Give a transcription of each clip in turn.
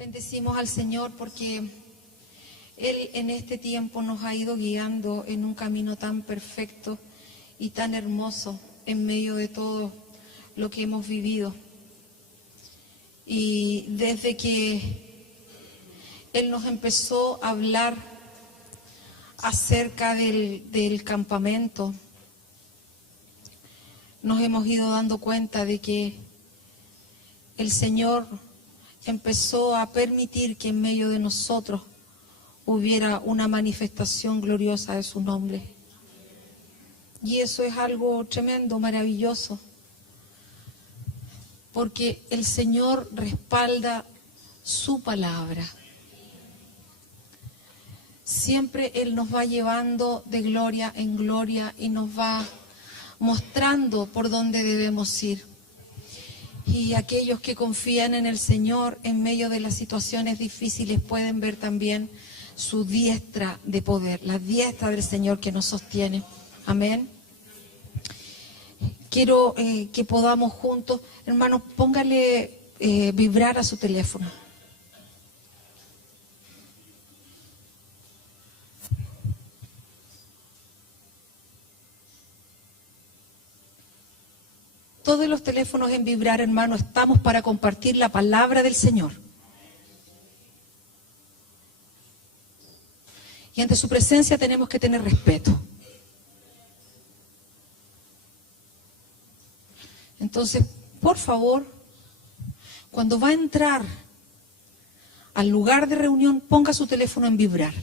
Bendecimos al Señor porque Él en este tiempo nos ha ido guiando en un camino tan perfecto y tan hermoso en medio de todo lo que hemos vivido. Y desde que Él nos empezó a hablar acerca del campamento, nos hemos ido dando cuenta de que el Señor empezó a permitir que en medio de nosotros hubiera una manifestación gloriosa de su nombre. Y eso es algo tremendo, maravilloso, porque el Señor respalda su palabra. Siempre Él nos va llevando de gloria en gloria y nos va mostrando por dónde debemos ir. Y aquellos que confían en el Señor en medio de las situaciones difíciles pueden ver también su diestra de poder, la diestra del Señor que nos sostiene. Amén. Quiero que podamos juntos, hermanos, póngale vibrar a su teléfono. Todos los teléfonos en vibrar, hermano, estamos para compartir la palabra del Señor. Y ante su presencia tenemos que tener respeto. Entonces, por favor, cuando va a entrar al lugar de reunión, ponga su teléfono en vibrar.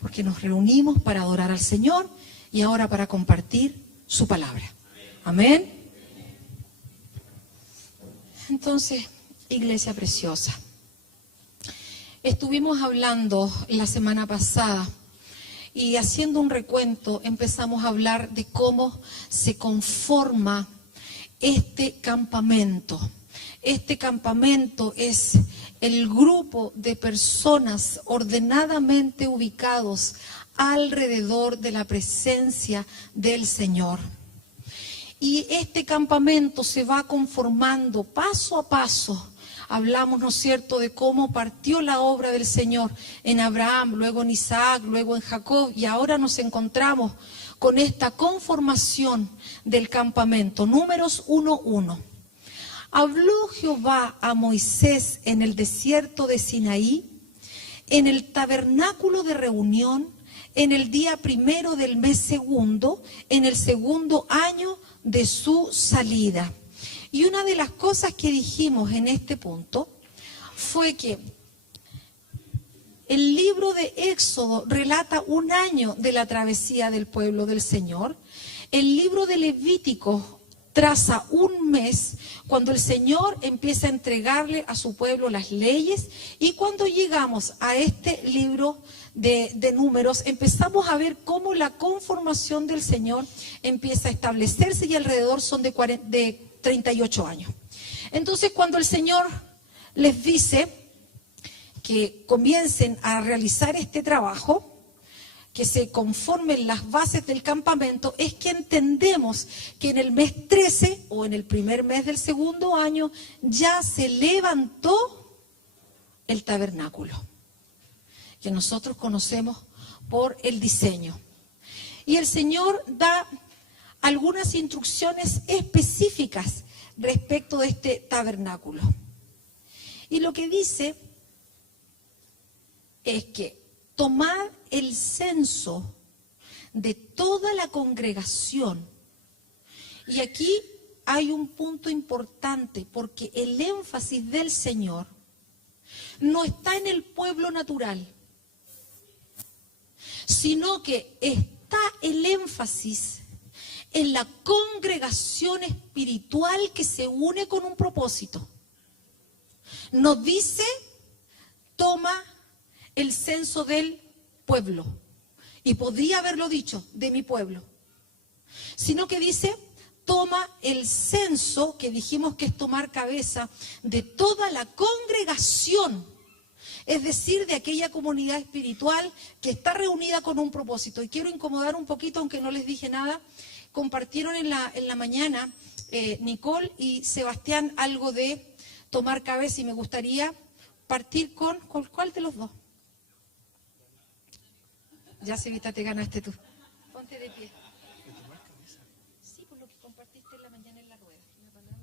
Porque nos reunimos para adorar al Señor y ahora para compartir su palabra. Amén. Entonces, iglesia preciosa, estuvimos hablando la semana pasada y haciendo un recuento empezamos a hablar de cómo se conforma este campamento. Este campamento es el grupo de personas ordenadamente ubicados alrededor de la presencia del Señor. Y este campamento se va conformando paso a paso. Hablamos, ¿no es cierto?, de cómo partió la obra del Señor en Abraham, luego en Isaac, luego en Jacob, y ahora nos encontramos con esta conformación del campamento. Números 1:1. Habló Jehová a Moisés en el desierto de Sinaí, en el tabernáculo de reunión, en el día 1 del mes segundo, en el segundo año de su salida. Y una de las cosas que dijimos en este punto fue que el libro de Éxodo relata un año de la travesía del pueblo del Señor. El libro de Levítico traza un mes cuando el Señor empieza a entregarle a su pueblo las leyes, y cuando llegamos a este libro de Números empezamos a ver cómo la conformación del Señor empieza a establecerse, y alrededor son de 38 años. Entonces, cuando el Señor les dice que comiencen a realizar este trabajo, que se conformen las bases del campamento, es que entendemos que en el mes 13 o en el primer mes del segundo año ya se levantó el tabernáculo, que nosotros conocemos por el diseño. Y el Señor da algunas instrucciones específicas respecto de este tabernáculo. Y lo que dice es que tomad el censo de toda la congregación. Y aquí hay un punto importante, porque el énfasis del Señor no está en el pueblo natural, sino que está el énfasis en la congregación espiritual que se une con un propósito. Nos dice, toma el censo del pueblo, y podría haberlo dicho, de mi pueblo, sino que dice, toma el censo, que dijimos que es tomar cabeza, de toda la congregación, es decir, de aquella comunidad espiritual que está reunida con un propósito. Y quiero incomodar un poquito, aunque no les dije nada. Compartieron en la mañana Nicole y Sebastián algo de tomar cabeza y me gustaría partir ¿con cuál de los dos? Ya, Cevita, te ganaste tú. Ponte de pie. Sí, por lo que compartiste en la mañana en la rueda. Una palabra.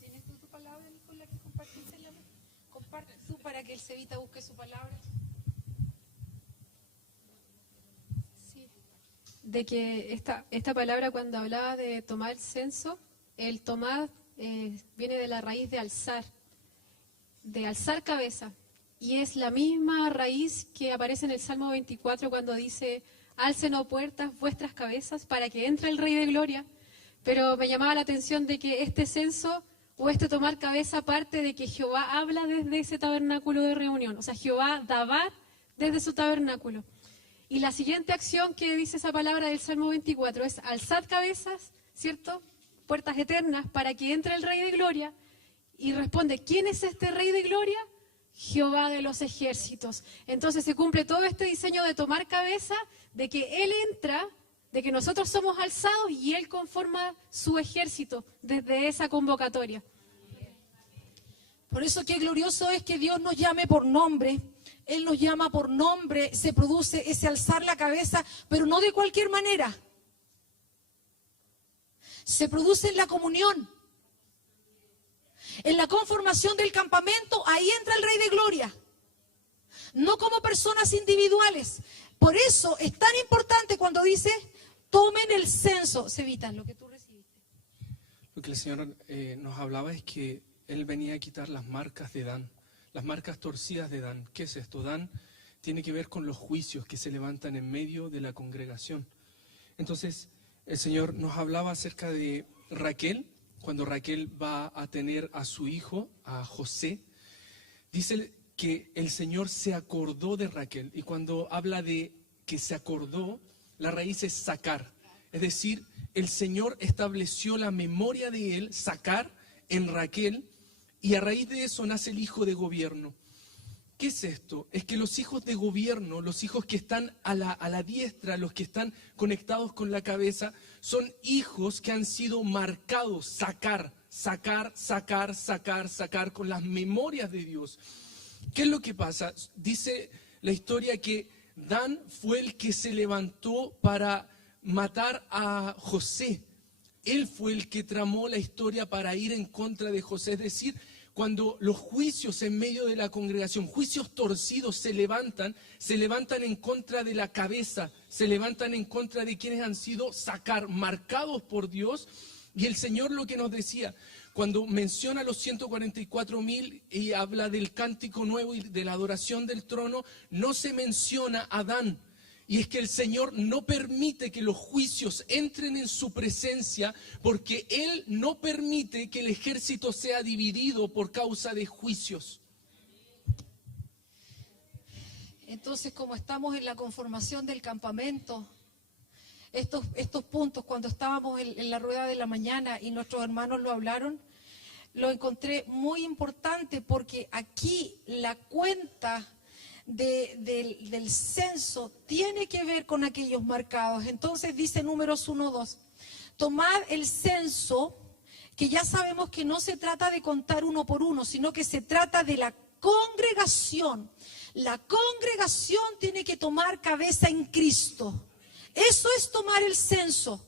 ¿Tienes tú tu palabra con la que compartiste en la mañana? Comparte tú para que el Cevita busque su palabra. Sí. De que esta palabra, cuando hablaba de tomar el censo, el tomar viene de la raíz de alzar cabeza. Y es la misma raíz que aparece en el Salmo 24 cuando dice, alcen, oh puertas, vuestras cabezas para que entre el Rey de Gloria. Pero me llamaba la atención de que este censo o este tomar cabeza parte de que Jehová habla desde ese tabernáculo de reunión. O sea, Jehová dabar desde su tabernáculo. Y la siguiente acción que dice esa palabra del Salmo 24 es alzad cabezas, ¿cierto? Puertas eternas para que entre el Rey de Gloria. Y responde, ¿quién es este Rey de Gloria? Jehová de los ejércitos. Entonces se cumple todo este diseño de tomar cabeza, de que Él entra, de que nosotros somos alzados y Él conforma su ejército desde esa convocatoria. Por eso qué glorioso es que Dios nos llame por nombre. Él nos llama por nombre, se produce ese alzar la cabeza, pero no de cualquier manera. Se produce en la comunión. En la conformación del campamento, ahí entra el Rey de Gloria. No como personas individuales. Por eso es tan importante cuando dice, tomen el censo. Cevita, lo que tú recibiste. Lo que el Señor nos hablaba es que Él venía a quitar las marcas de Dan, las marcas torcidas de Dan. ¿Qué es esto? Dan tiene que ver con los juicios que se levantan en medio de la congregación. Entonces, el Señor nos hablaba acerca de Raquel. Cuando Raquel va a tener a su hijo, a José, dice que el Señor se acordó de Raquel. Y cuando habla de que se acordó, la raíz es sacar. Es decir, el Señor estableció la memoria de él, sacar, en Raquel, y a raíz de eso nace el hijo de gobierno. ¿Qué es esto? Es que los hijos de gobierno, los hijos que están a la diestra, los que están conectados con la cabeza, son hijos que han sido marcados, sacar con las memorias de Dios. ¿Qué es lo que pasa? Dice la historia que Dan fue el que se levantó para matar a José. Él fue el que tramó la historia para ir en contra de José. Es decir, cuando los juicios en medio de la congregación, juicios torcidos se levantan en contra de la cabeza, se levantan en contra de quienes han sido marcados por Dios. Y el Señor lo que nos decía, cuando menciona los 144,000 y habla del cántico nuevo y de la adoración del trono, no se menciona a Dan. Y es que el Señor no permite que los juicios entren en su presencia porque Él no permite que el ejército sea dividido por causa de juicios. Entonces, como estamos en la conformación del campamento, estos puntos, cuando estábamos en la rueda de la mañana y nuestros hermanos lo hablaron, lo encontré muy importante porque aquí la cuenta del censo tiene que ver con aquellos marcados. Entonces dice Números 1:2, tomad el censo, que ya sabemos que no se trata de contar uno por uno, sino que se trata de la congregación. La congregación tiene que tomar cabeza en Cristo. Eso es tomar el censo.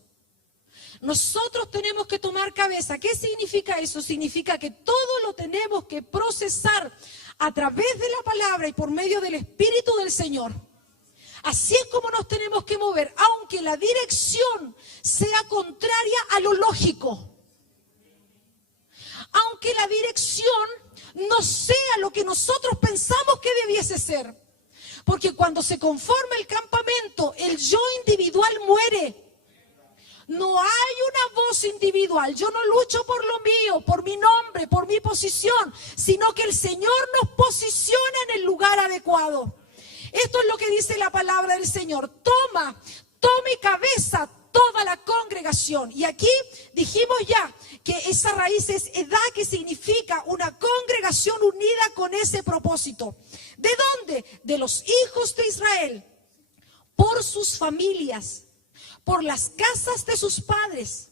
Nosotros tenemos que tomar cabeza. ¿Qué significa eso? Significa que todo lo tenemos que procesar a través de la palabra y por medio del Espíritu del Señor. Así es como nos tenemos que mover, aunque la dirección sea contraria a lo lógico. Aunque la dirección no sea lo que nosotros pensamos que debiese ser. Porque cuando se conforma el campamento, el yo individual muere. No hay una voz individual. Yo no lucho por lo mío, por mi nombre, por mi posición, sino que el Señor nos posiciona en el lugar adecuado. Esto es lo que dice la palabra del Señor. Tome cabeza toda la congregación. Y aquí dijimos ya que esa raíz es edad, que significa una congregación unida con ese propósito. ¿De dónde? De los hijos de Israel, por sus familias, por las casas de sus padres,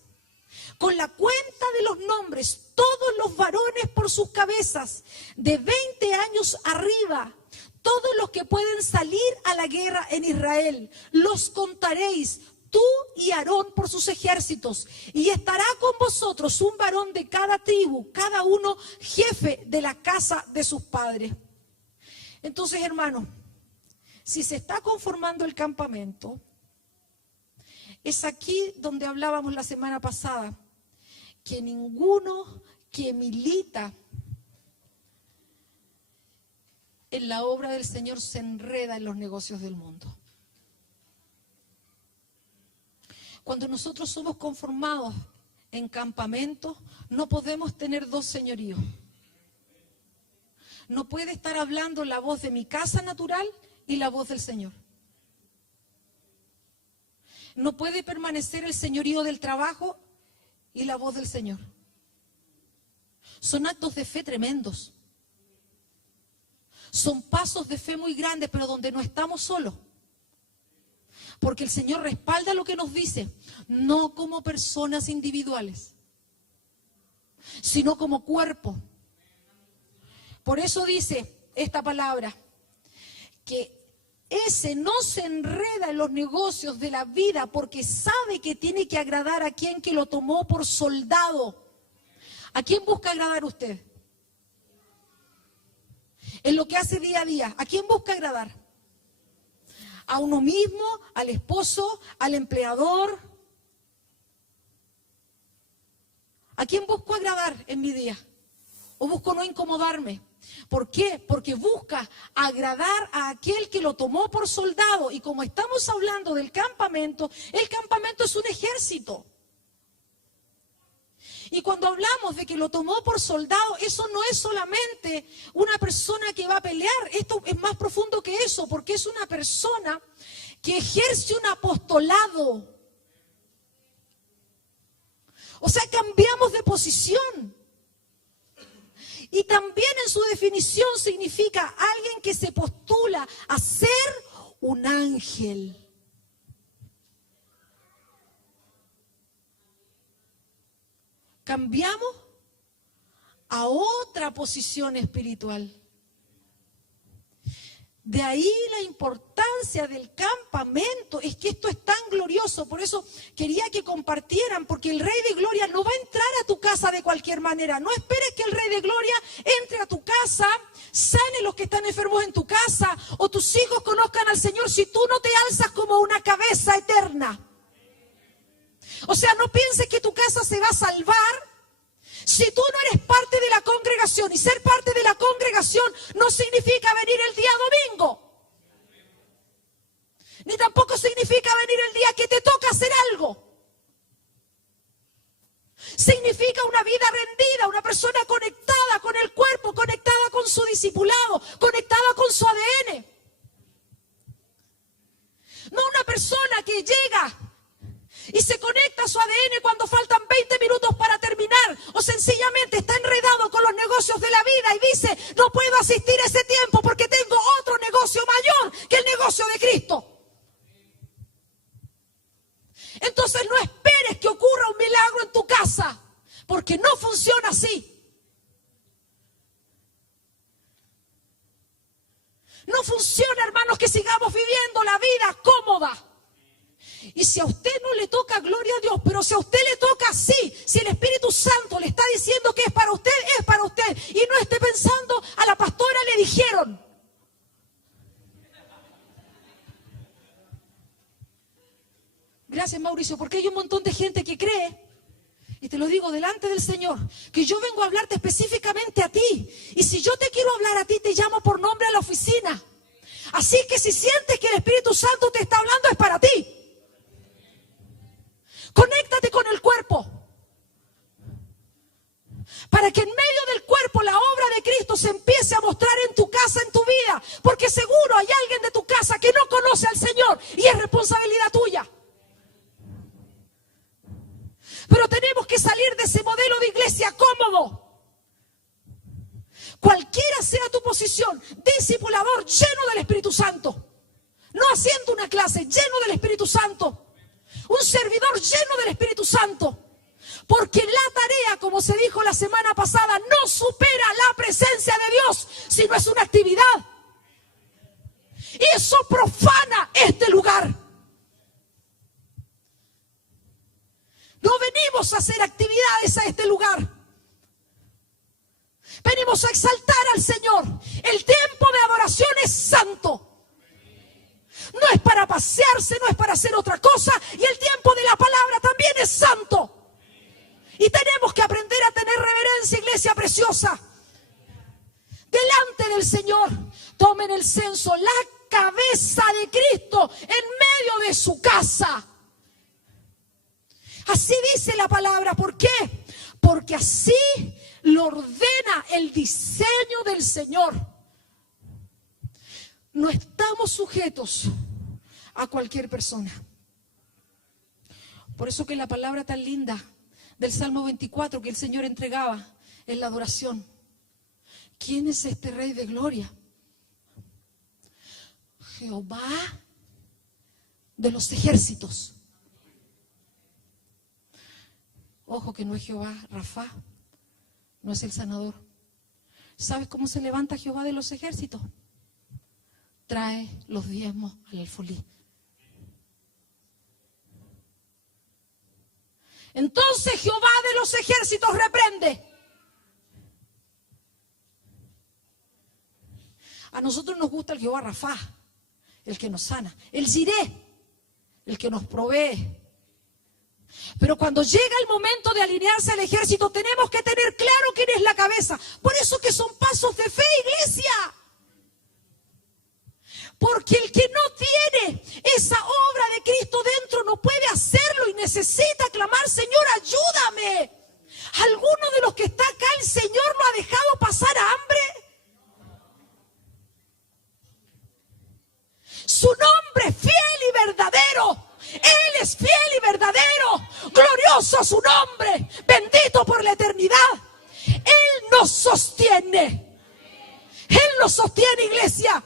con la cuenta de los nombres, todos los varones por sus cabezas, de 20 años arriba, todos los que pueden salir a la guerra en Israel, los contaréis, tú y Aarón por sus ejércitos, y estará con vosotros un varón de cada tribu, cada uno jefe de la casa de sus padres. Entonces, hermanos, si se está conformando el campamento, es aquí donde hablábamos la semana pasada, que ninguno que milita en la obra del Señor se enreda en los negocios del mundo. Cuando nosotros somos conformados en campamentos, no podemos tener dos señoríos. No puede estar hablando la voz de mi casa natural y la voz del Señor. No puede permanecer el señorío del trabajo y la voz del Señor. Son actos de fe tremendos. Son pasos de fe muy grandes, pero donde no estamos solos. Porque el Señor respalda lo que nos dice, no como personas individuales, sino como cuerpo. Por eso dice esta palabra, que ese no se enreda en los negocios de la vida porque sabe que tiene que agradar a quien que lo tomó por soldado. ¿A quién busca agradar usted? En lo que hace día a día, ¿a quién busca agradar? A uno mismo, al esposo, al empleador. ¿A quién busco agradar en mi día? ¿O busco no incomodarme? ¿Por qué? Porque busca agradar a aquel que lo tomó por soldado. Y como estamos hablando del campamento, el campamento es un ejército. Y cuando hablamos de que lo tomó por soldado, eso no es solamente una persona que va a pelear. Esto es más profundo que eso, porque es una persona que ejerce un apostolado. O sea, cambiamos de posición. Y también en su definición significa alguien que se postula a ser un ángel. Cambiamos a otra posición espiritual. De ahí la importancia del campamento, es que esto es tan glorioso, por eso quería que compartieran, porque el Rey de Gloria no va a entrar a tu casa de cualquier manera. No esperes que el Rey de Gloria entre a tu casa, sane los que están enfermos en tu casa, o tus hijos conozcan al Señor si tú no te alzas como una cabeza eterna. O sea, no pienses que tu casa se va a salvar si tú no eres parte de la congregación. Y ser parte de la congregación no significa venir el día domingo. Ni tampoco significa venir el día que te toca hacer algo. Significa una vida rendida, una persona conectada con el cuerpo, conectada con su discipulado, conectada con su ADN. No una persona que llega y se conecta a su ADN cuando faltan 20 minutos para terminar, o sencillamente está enredado con los negocios de la vida y dice, no puedo asistir a ese tiempo porque tengo otro negocio mayor que el negocio de Cristo. Entonces no esperes que ocurra un milagro en tu casa, porque no funciona así. No funciona, hermanos, que sigamos viviendo la vida cómoda. Y si a usted no le toca, gloria a Dios, pero si a usted le toca, sí. Si el Espíritu Santo le está diciendo que es para usted, es para usted. Y no esté pensando, a la pastora le dijeron. Gracias, Mauricio, porque hay un montón de gente que cree, y te lo digo delante del Señor, que yo vengo a hablarte específicamente a ti. Y si yo te quiero hablar a ti, te llamo por nombre a la oficina. Así que si sientes que el Espíritu Santo te está hablando, es para ti. Conéctate con el cuerpo, para que en medio del cuerpo la obra de Cristo se empiece a mostrar en tu casa, en tu vida, porque seguro hay alguien de tu casa que no conoce al Señor y es responsabilidad tuya. Pero tenemos que salir de ese modelo de iglesia cómodo. Cualquiera sea tu posición, discipulador lleno del Espíritu Santo, no haciendo una clase, lleno del Espíritu Santo. un servidor lleno del Espíritu Santo. Porque la tarea, como se dijo la semana pasada, no supera la presencia de Dios, sino es una actividad. Y eso profana este lugar. No venimos a hacer actividades a este lugar. Venimos a exaltar al Señor. El tiempo de adoración es santo. No es para pasearse, no es para hacer otra cosa. Y el tiempo de la palabra también es santo. Y tenemos que aprender a tener reverencia, iglesia preciosa. Delante del Señor, tomen el censo, la cabeza de Cristo en medio de su casa. Así dice la palabra. ¿Por qué? Porque así lo ordena el diseño del Señor. No estamos sujetos a cualquier persona. Por eso que la palabra tan linda del Salmo 24 que el Señor entregaba en la adoración. ¿Quién es este Rey de Gloria? Jehová de los ejércitos. Ojo que no es Jehová Rafa, no es el sanador. ¿Sabes cómo se levanta Jehová de los ejércitos? Trae los diezmos al alfolí. Entonces Jehová de los ejércitos reprende. A nosotros nos gusta el Jehová Rafa, el que nos sana. El Jiré, el que nos provee. Pero cuando llega el momento de alinearse al ejército, tenemos que tener claro quién es la cabeza. Por eso que son pasos de fe, iglesia. Porque el que no tiene esa obra de Cristo dentro no puede hacerlo y necesita clamar: Señor, ayúdame. ¿Alguno de los que está acá el Señor lo ha dejado pasar hambre? Su nombre es fiel y verdadero. Él es fiel y verdadero. Glorioso su nombre. Bendito por la eternidad. Él nos sostiene. Él nos sostiene, iglesia.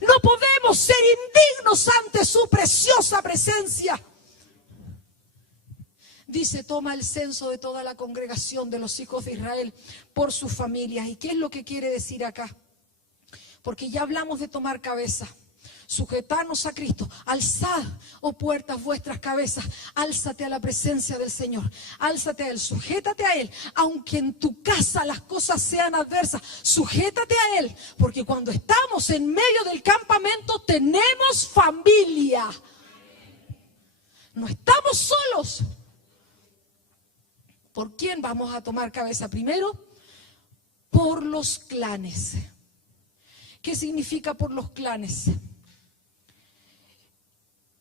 No podemos ser indignos ante su preciosa presencia. Dice: toma el censo de toda la congregación de los hijos de Israel por sus familias. ¿Y qué es lo que quiere decir acá? Porque ya hablamos de tomar cabeza. Sujetarnos a Cristo. Alzad, oh puertas, vuestras cabezas. Álzate a la presencia del Señor. Álzate a Él, sujétate a Él. Aunque en tu casa las cosas sean adversas, sujétate a Él. Porque cuando estamos en medio del campamento tenemos familia. No estamos solos. ¿Por quién vamos a tomar cabeza? Primero, por los clanes. ¿Qué significa por los clanes?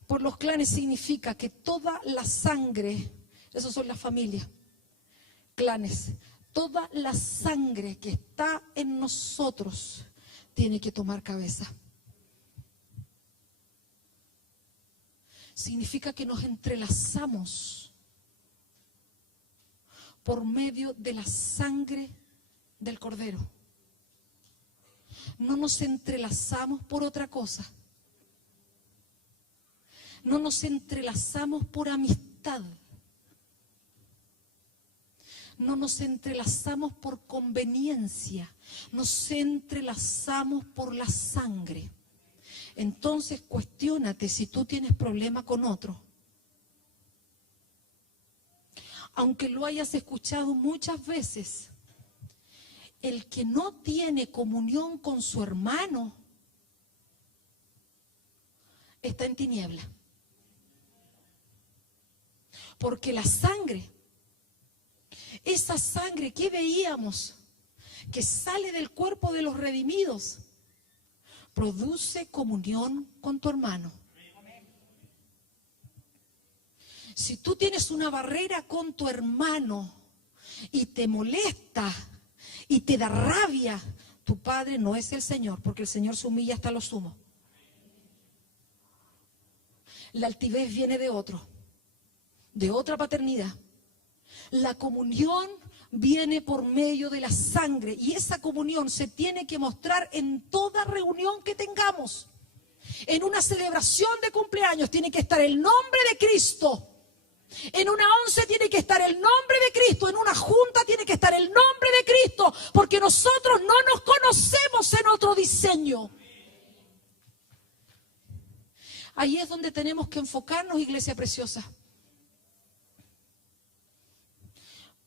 Por los clanes significa que toda la sangre, esos son las familias, clanes, toda la sangre que está en nosotros tiene que tomar cabeza. Significa que nos entrelazamos por medio de la sangre del Cordero. No nos entrelazamos por otra cosa. No nos entrelazamos por amistad. No nos entrelazamos por conveniencia. Nos entrelazamos por la sangre. Entonces cuestiónate si tú tienes problema con otro. Aunque lo hayas escuchado muchas veces, el que no tiene comunión con su hermano está en tiniebla. Porque la sangre, esa sangre que veíamos, que sale del cuerpo de los redimidos, produce comunión con tu hermano. Si tú tienes una barrera con tu hermano y te molesta y te da rabia, tu padre no es el Señor, porque el Señor se humilla hasta lo sumo. La altivez viene de otro, de otra paternidad. La comunión viene por medio de la sangre y esa comunión se tiene que mostrar en toda reunión que tengamos. En una celebración de cumpleaños tiene que estar el nombre de Cristo. En una 11 tiene que estar el nombre de Cristo. En una junta tiene que estar el nombre de Cristo. Porque nosotros no nos conocemos en otro diseño. Ahí es donde tenemos que enfocarnos, iglesia preciosa.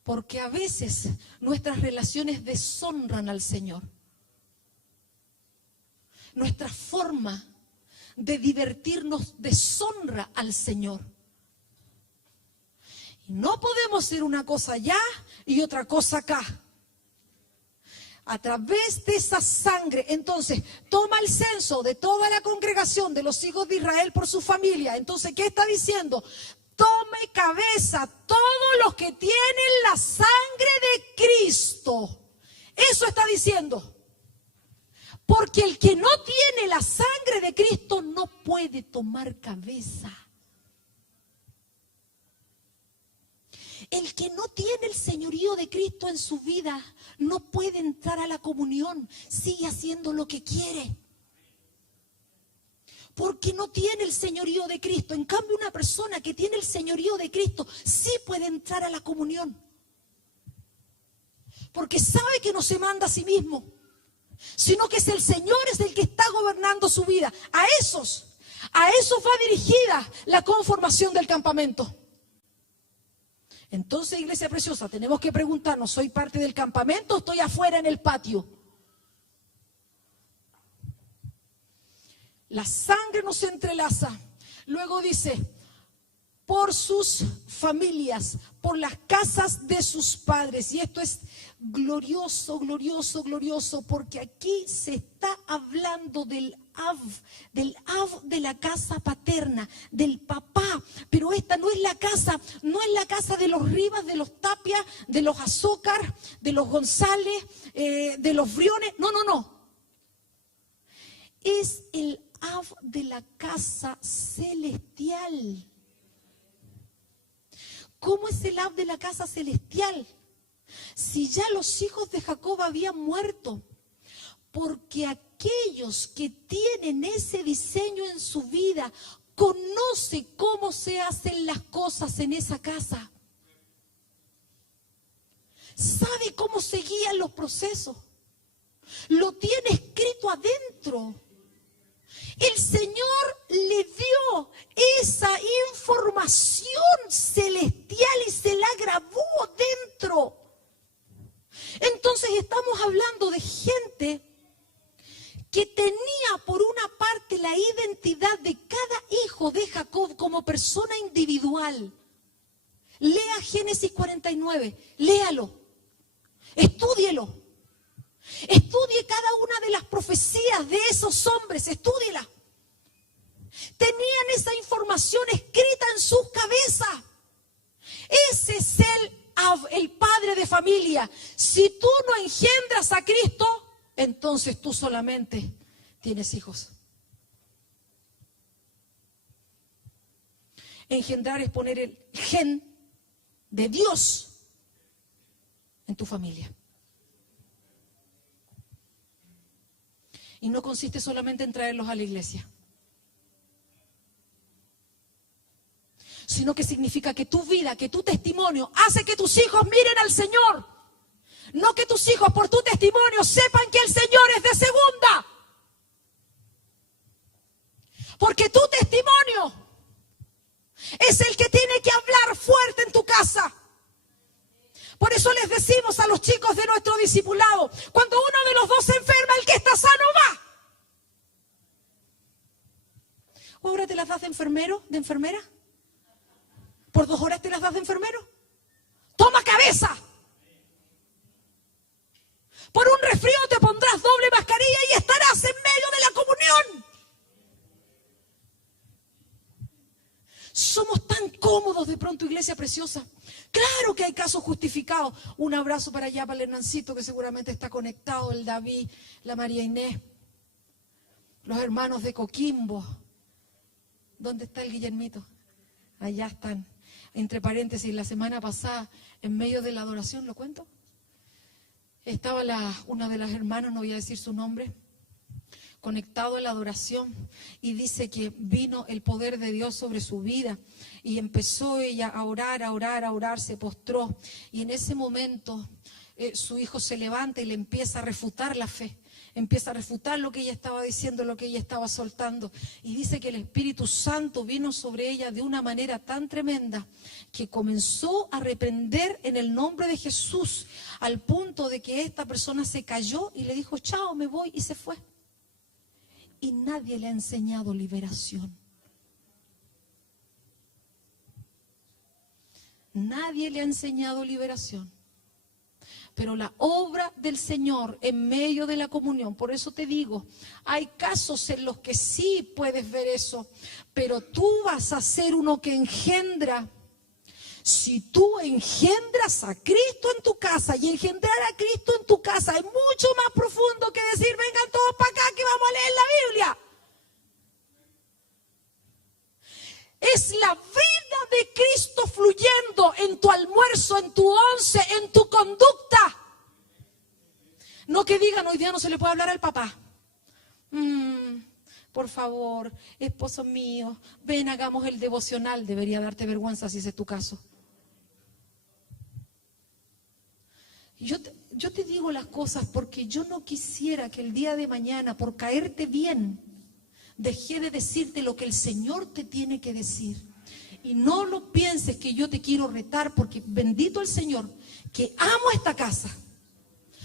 Porque a veces nuestras relaciones deshonran al Señor. Nuestra forma de divertirnos deshonra al Señor. Y no podemos hacer una cosa allá y otra cosa acá. A través de esa sangre, entonces, toma el censo de toda la congregación de los hijos de Israel por su familia. Entonces, ¿qué está diciendo? Tome cabeza todos los que tienen la sangre de Cristo. Eso está diciendo. Porque el que no tiene la sangre de Cristo no puede tomar cabeza. El que no tiene el señorío de Cristo en su vida no puede entrar a la comunión. Sigue haciendo lo que quiere. Porque no tiene el señorío de Cristo. En cambio, una persona que tiene el señorío de Cristo sí puede entrar a la comunión. Porque sabe que no se manda a sí mismo, sino que es el Señor, es el que está gobernando su vida. A esos va dirigida la conformación del campamento. Entonces, iglesia preciosa, tenemos que preguntarnos, ¿soy parte del campamento o estoy afuera en el patio? La sangre nos entrelaza. Luego dice, por sus familias, por las casas de sus padres. Y esto es glorioso, glorioso, glorioso, porque aquí se está hablando del Av de la casa paterna, del papá. Pero esta no es la casa de los Rivas, de los Tapia, de los Azócar, de los González, de los Briones. No. Es el Av de la casa celestial. ¿Cómo es el Ab de la casa celestial? Si ya los hijos de Jacob habían muerto, porque aquellos que tienen ese diseño en su vida conocen cómo se hacen las cosas en esa casa. Sabe cómo se guían los procesos. Lo tiene escrito adentro. El Señor le dio esa información celestial y se la grabó dentro. Entonces estamos hablando de gente que tenía por una parte la identidad de cada hijo de Jacob como persona individual. Lea Génesis 49, léalo, estúdielo. Estudie cada una de las profecías de esos hombres, estúdiela. Tenían esa información escrita en sus cabezas. Ese es el padre de familia. Si tú no engendras a Cristo, entonces tú solamente tienes hijos. Engendrar es poner el gen de Dios en tu familia. Y no consiste solamente en traerlos a la iglesia, sino que significa que tu vida, que tu testimonio hace que tus hijos miren al Señor. No que tus hijos por tu testimonio sepan que el Señor es de segunda. Porque tu testimonio es el que tiene que hablar fuerte en tu casa. Por eso les decimos a los chicos de nuestro discipulado, cuando uno de los dos se enferma, el que está sano va. ¿O ahora te las das de enfermero, de enfermera? ¿Por 2 horas te las das de enfermero? ¡Toma cabeza! Por un resfrío te pondrás doble mascarilla y estarás en medio de la comunión. Somos tan cómodos de pronto, iglesia preciosa. Claro que hay casos justificados. Un abrazo para allá, para el Hernancito, que seguramente está conectado, el David, la María Inés, los hermanos de Coquimbo. ¿Dónde está el Guillermito? Allá están. Entre paréntesis, la semana pasada, en medio de la adoración, ¿lo cuento? Estaba una de las hermanas, no voy a decir su nombre, conectado a la adoración, y dice que vino el poder de Dios sobre su vida y empezó ella a orar, se postró, y en ese momento su hijo se levanta y le empieza a refutar la fe. Empieza a refutar lo que ella estaba diciendo, lo que ella estaba soltando. Y dice que el Espíritu Santo vino sobre ella de una manera tan tremenda que comenzó a reprender en el nombre de Jesús, al punto de que esta persona se cayó y le dijo, chao, me voy, y se fue. Y nadie le ha enseñado liberación. Nadie le ha enseñado liberación. Pero la obra del Señor en medio de la comunión, por eso te digo, hay casos en los que sí puedes ver eso, pero tú vas a ser uno que engendra. Si tú engendras a Cristo en tu casa, y engendrar a Cristo en tu casa es mucho más profundo que decir, vengan todos para acá que vamos a leer la Biblia. Es la vida de Cristo fluyendo en tu almuerzo, en tu once, en tu conducta. No que digan, hoy día no se le puede hablar al papá. Por favor, esposo mío, ven, hagamos el devocional. Debería darte vergüenza si ese es tu caso. Yo te digo las cosas porque yo no quisiera que el día de mañana, por caerte bien, dejé de decirte lo que el Señor te tiene que decir. Y no lo pienses que yo te quiero retar, porque bendito el Señor, que amo esta casa.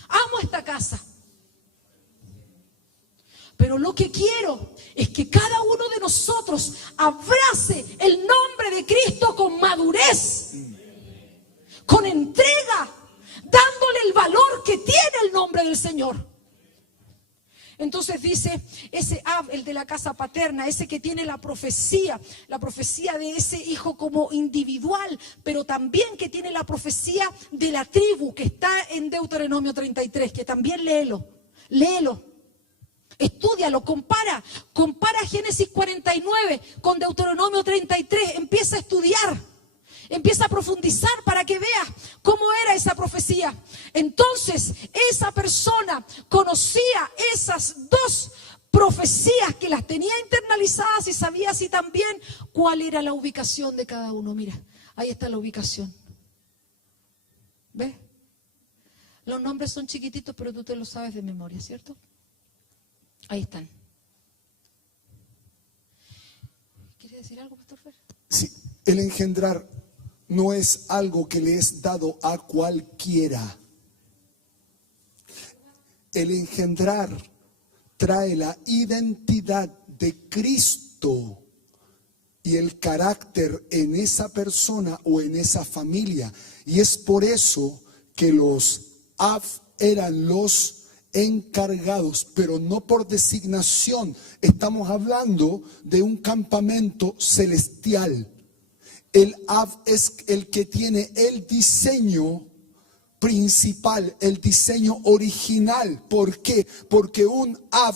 Amo esta casa. Pero lo que quiero es que cada uno de nosotros abrace el nombre de Cristo con madurez, con entrega, dándole el valor que tiene el nombre del Señor. Entonces dice, ese Ab, el de la casa paterna, ese que tiene la profecía de ese hijo como individual, pero también que tiene la profecía de la tribu, que está en Deuteronomio 33, que también léelo, estúdialo, compara Génesis 49 con Deuteronomio 33, empieza a estudiar. Empieza a profundizar para que veas cómo era esa profecía. Entonces, esa persona conocía esas dos profecías, que las tenía internalizadas, y sabía así también cuál era la ubicación de cada uno. Mira, ahí está la ubicación. ¿Ves? Los nombres son chiquititos, pero tú te los sabes de memoria, ¿cierto? Ahí están. ¿Quiere decir algo, Pastor Fer? Sí, el engendrar no es algo que le es dado a cualquiera. El engendrar trae la identidad de Cristo y el carácter en esa persona o en esa familia. Y es por eso que los Av eran los encargados, pero no por designación. Estamos hablando de un campamento celestial. El Av es el que tiene el diseño principal, el diseño original. ¿Por qué? Porque un Av,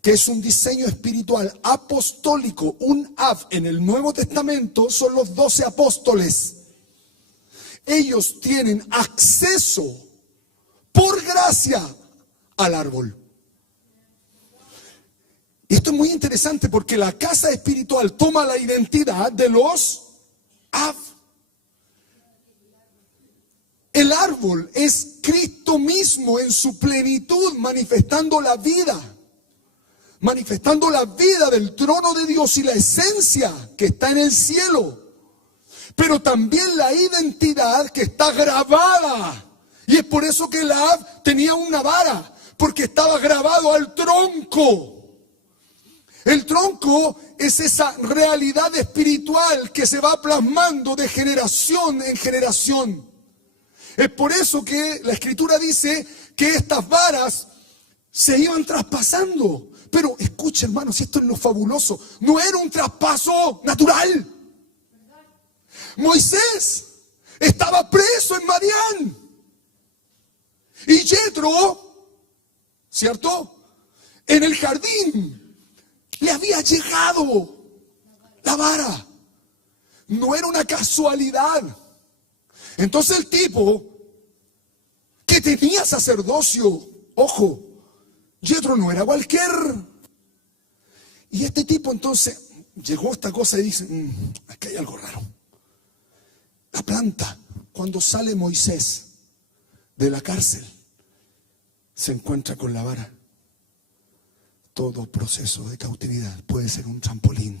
que es un diseño espiritual apostólico, un Av en el Nuevo Testamento son los 12 apóstoles. Ellos tienen acceso por gracia al árbol. Esto es muy interesante porque la casa espiritual toma la identidad de los Av. El árbol es Cristo mismo en su plenitud, manifestando la vida del trono de Dios y la esencia que está en el cielo, pero también la identidad que está grabada. Y es por eso que el Av tenía una vara, porque estaba grabado al tronco. El tronco es esa realidad espiritual que se va plasmando de generación en generación. Es por eso que la Escritura dice que estas varas se iban traspasando. Pero escucha, hermanos, si esto es lo fabuloso, no era un traspaso natural. Moisés estaba preso en Madián. Y Jetro, ¿cierto? En el jardín le había llegado la vara. No era una casualidad. Entonces el tipo que tenía sacerdocio, ojo, Yetro no era cualquier. Y este tipo entonces llegó a esta cosa y dice, aquí hay algo raro. La planta, cuando sale Moisés de la cárcel, se encuentra con la vara. Todo proceso de cautividad puede ser un trampolín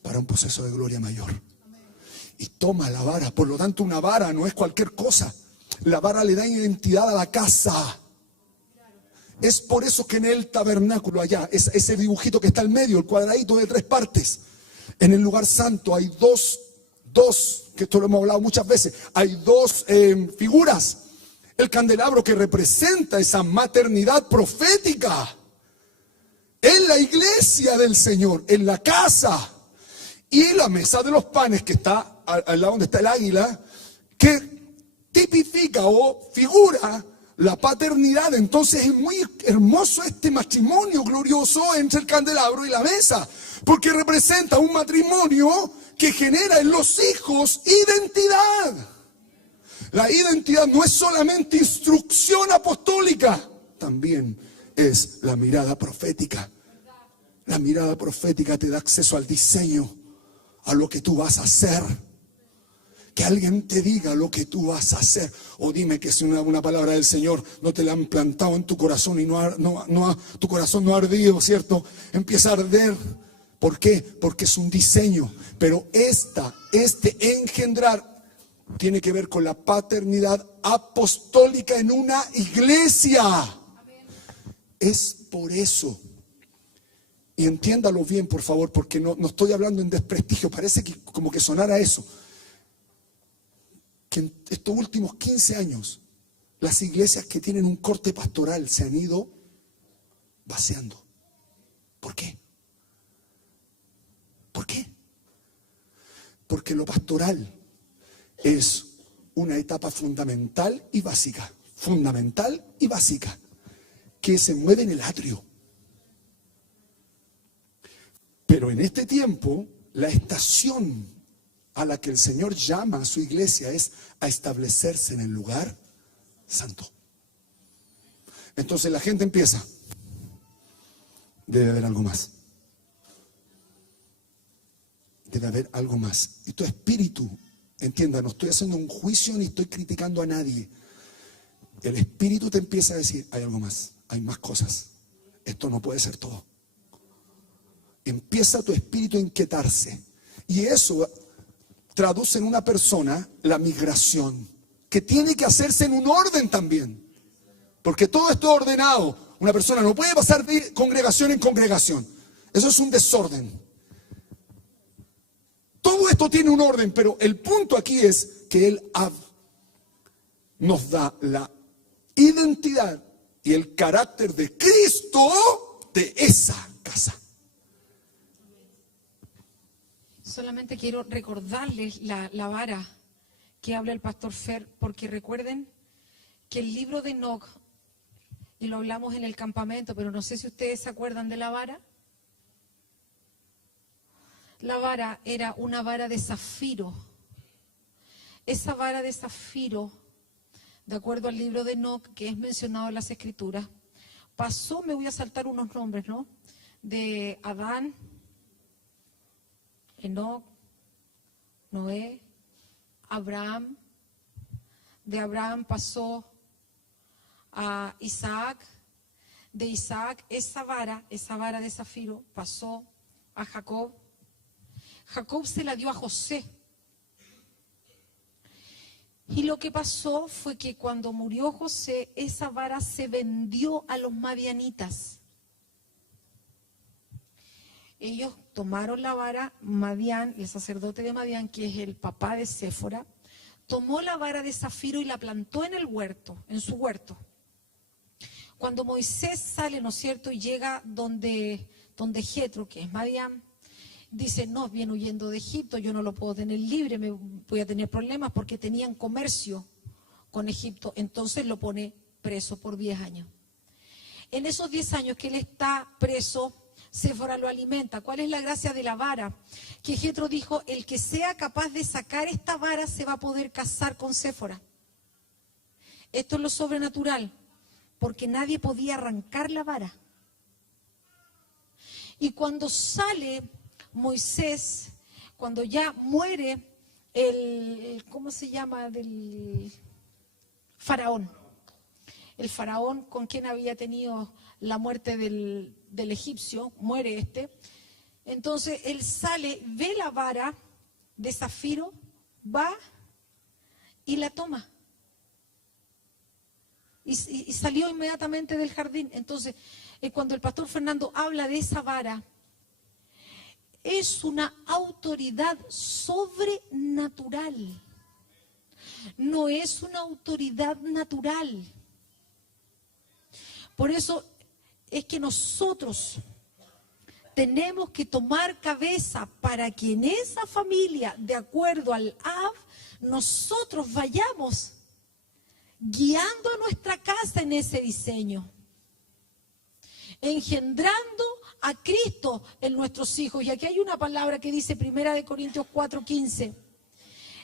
para un proceso de gloria mayor. Y toma la vara. Por lo tanto, una vara no es cualquier cosa. La vara le da identidad a la casa. Es por eso que en el tabernáculo allá, ese dibujito que está al medio, el cuadradito de 3 partes, en el lugar santo hay dos, que esto lo hemos hablado muchas veces, hay 2 figuras. El candelabro que representa esa maternidad profética en la iglesia del Señor, en la casa. Y la mesa de los panes que está al lado donde está el águila, que tipifica o figura la paternidad. Entonces es muy hermoso este matrimonio glorioso entre el candelabro y la mesa, porque representa un matrimonio que genera en los hijos identidad. La identidad no es solamente instrucción apostólica, también es la mirada profética. La mirada profética te da acceso al diseño, a lo que tú vas a hacer. Que alguien te diga lo que tú vas a hacer. O dime que si una palabra del Señor no te la han plantado en tu corazón y tu corazón no ha ardido, ¿cierto? Empieza a arder. ¿Por qué? Porque es un diseño. Pero este engendrar tiene que ver con la paternidad apostólica en una iglesia. Es por eso. Y entiéndalo bien, por favor, porque no estoy hablando en desprestigio. Parece que como que sonara eso. Que en estos últimos 15 años, las iglesias que tienen un corte pastoral se han ido vaciando. ¿Por qué? ¿Por qué? Porque lo pastoral es una etapa fundamental y básica. Fundamental y básica. Que se mueve en el atrio. Pero en este tiempo, la estación a la que el Señor llama a su iglesia es a establecerse en el lugar santo. Entonces la gente empieza. Debe haber algo más. Debe haber algo más. Y tu espíritu, entienda, no estoy haciendo un juicio ni estoy criticando a nadie. El espíritu te empieza a decir, hay algo más, hay más cosas. Esto no puede ser todo. Empieza tu espíritu a inquietarse. Y eso traduce en una persona la migración, que tiene que hacerse en un orden también. Porque todo esto ordenado. Una persona no puede pasar de congregación en congregación. Eso es un desorden. Todo esto tiene un orden, pero el punto aquí es que el Ab nos da la identidad y el carácter de Cristo de esa casa. Solamente quiero recordarles la vara que habla el pastor Fer, porque recuerden que el libro de Enoc, y lo hablamos en el campamento, pero no sé si ustedes se acuerdan de la vara. La vara era una vara de zafiro. Esa vara de zafiro, de acuerdo al libro de Enoc, que es mencionado en las Escrituras, pasó, me voy a saltar unos nombres, ¿no? De Adán, Enoc, Noé, Abraham. De Abraham pasó a Isaac. De Isaac, esa vara de zafiro, pasó a Jacob. Jacob se la dio a José. Y lo que pasó fue que cuando murió José, esa vara se vendió a los madianitas. Ellos tomaron la vara, Madián, el sacerdote de Madián, que es el papá de Séfora, tomó la vara de zafiro y la plantó en el huerto, en su huerto. Cuando Moisés sale, ¿no es cierto?, y llega donde Jetro, que es Madián, dice, no, viene huyendo de Egipto, yo no lo puedo tener libre, me voy a tener problemas porque tenían comercio con Egipto. Entonces lo pone preso por 10 años. En esos 10 años que él está preso, Séfora lo alimenta. ¿Cuál es la gracia de la vara? Que Jetro dijo, el que sea capaz de sacar esta vara se va a poder casar con Séfora. Esto es lo sobrenatural. porque nadie podía arrancar la vara. Y cuando sale Moisés, cuando ya muere ¿cómo se llama? Del faraón. El faraón con quien había tenido la muerte del egipcio, muere este. Entonces él sale, ve la vara de zafiro, va y la toma. Y salió inmediatamente del jardín. Entonces, cuando el pastor Fernando habla de esa vara, es una autoridad sobrenatural. No es una autoridad natural. Por eso es que nosotros tenemos que tomar cabeza para que en esa familia, de acuerdo al Ab, nosotros vayamos guiando a nuestra casa en ese diseño, engendrando a Cristo en nuestros hijos. Y aquí hay una palabra que dice 1 Corintios 4:15.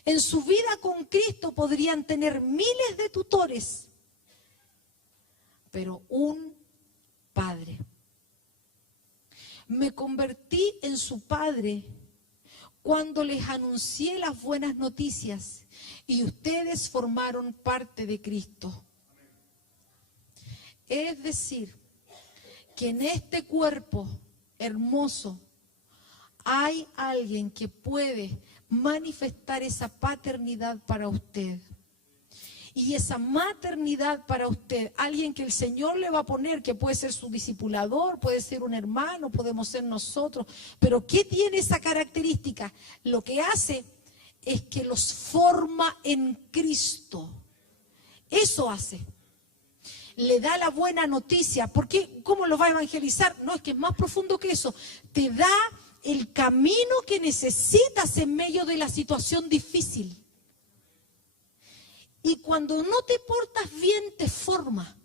En su vida con Cristo podrían tener miles de tutores, pero un padre. Me convertí en su padre cuando les anuncié las buenas noticias y ustedes formaron parte de Cristo. Es decir, que en este cuerpo hermoso hay alguien que puede manifestar esa paternidad para usted. Y esa maternidad para usted, alguien que el Señor le va a poner, que puede ser su discipulador, puede ser un hermano, podemos ser nosotros. Pero ¿qué tiene esa característica? Lo que hace es que los forma en Cristo. Eso hace. Le da la buena noticia. ¿Por qué? ¿Cómo lo va a evangelizar? No, es que es más profundo que eso. Te da el camino que necesitas en medio de la situación difícil. Y cuando no te portas bien, te forma.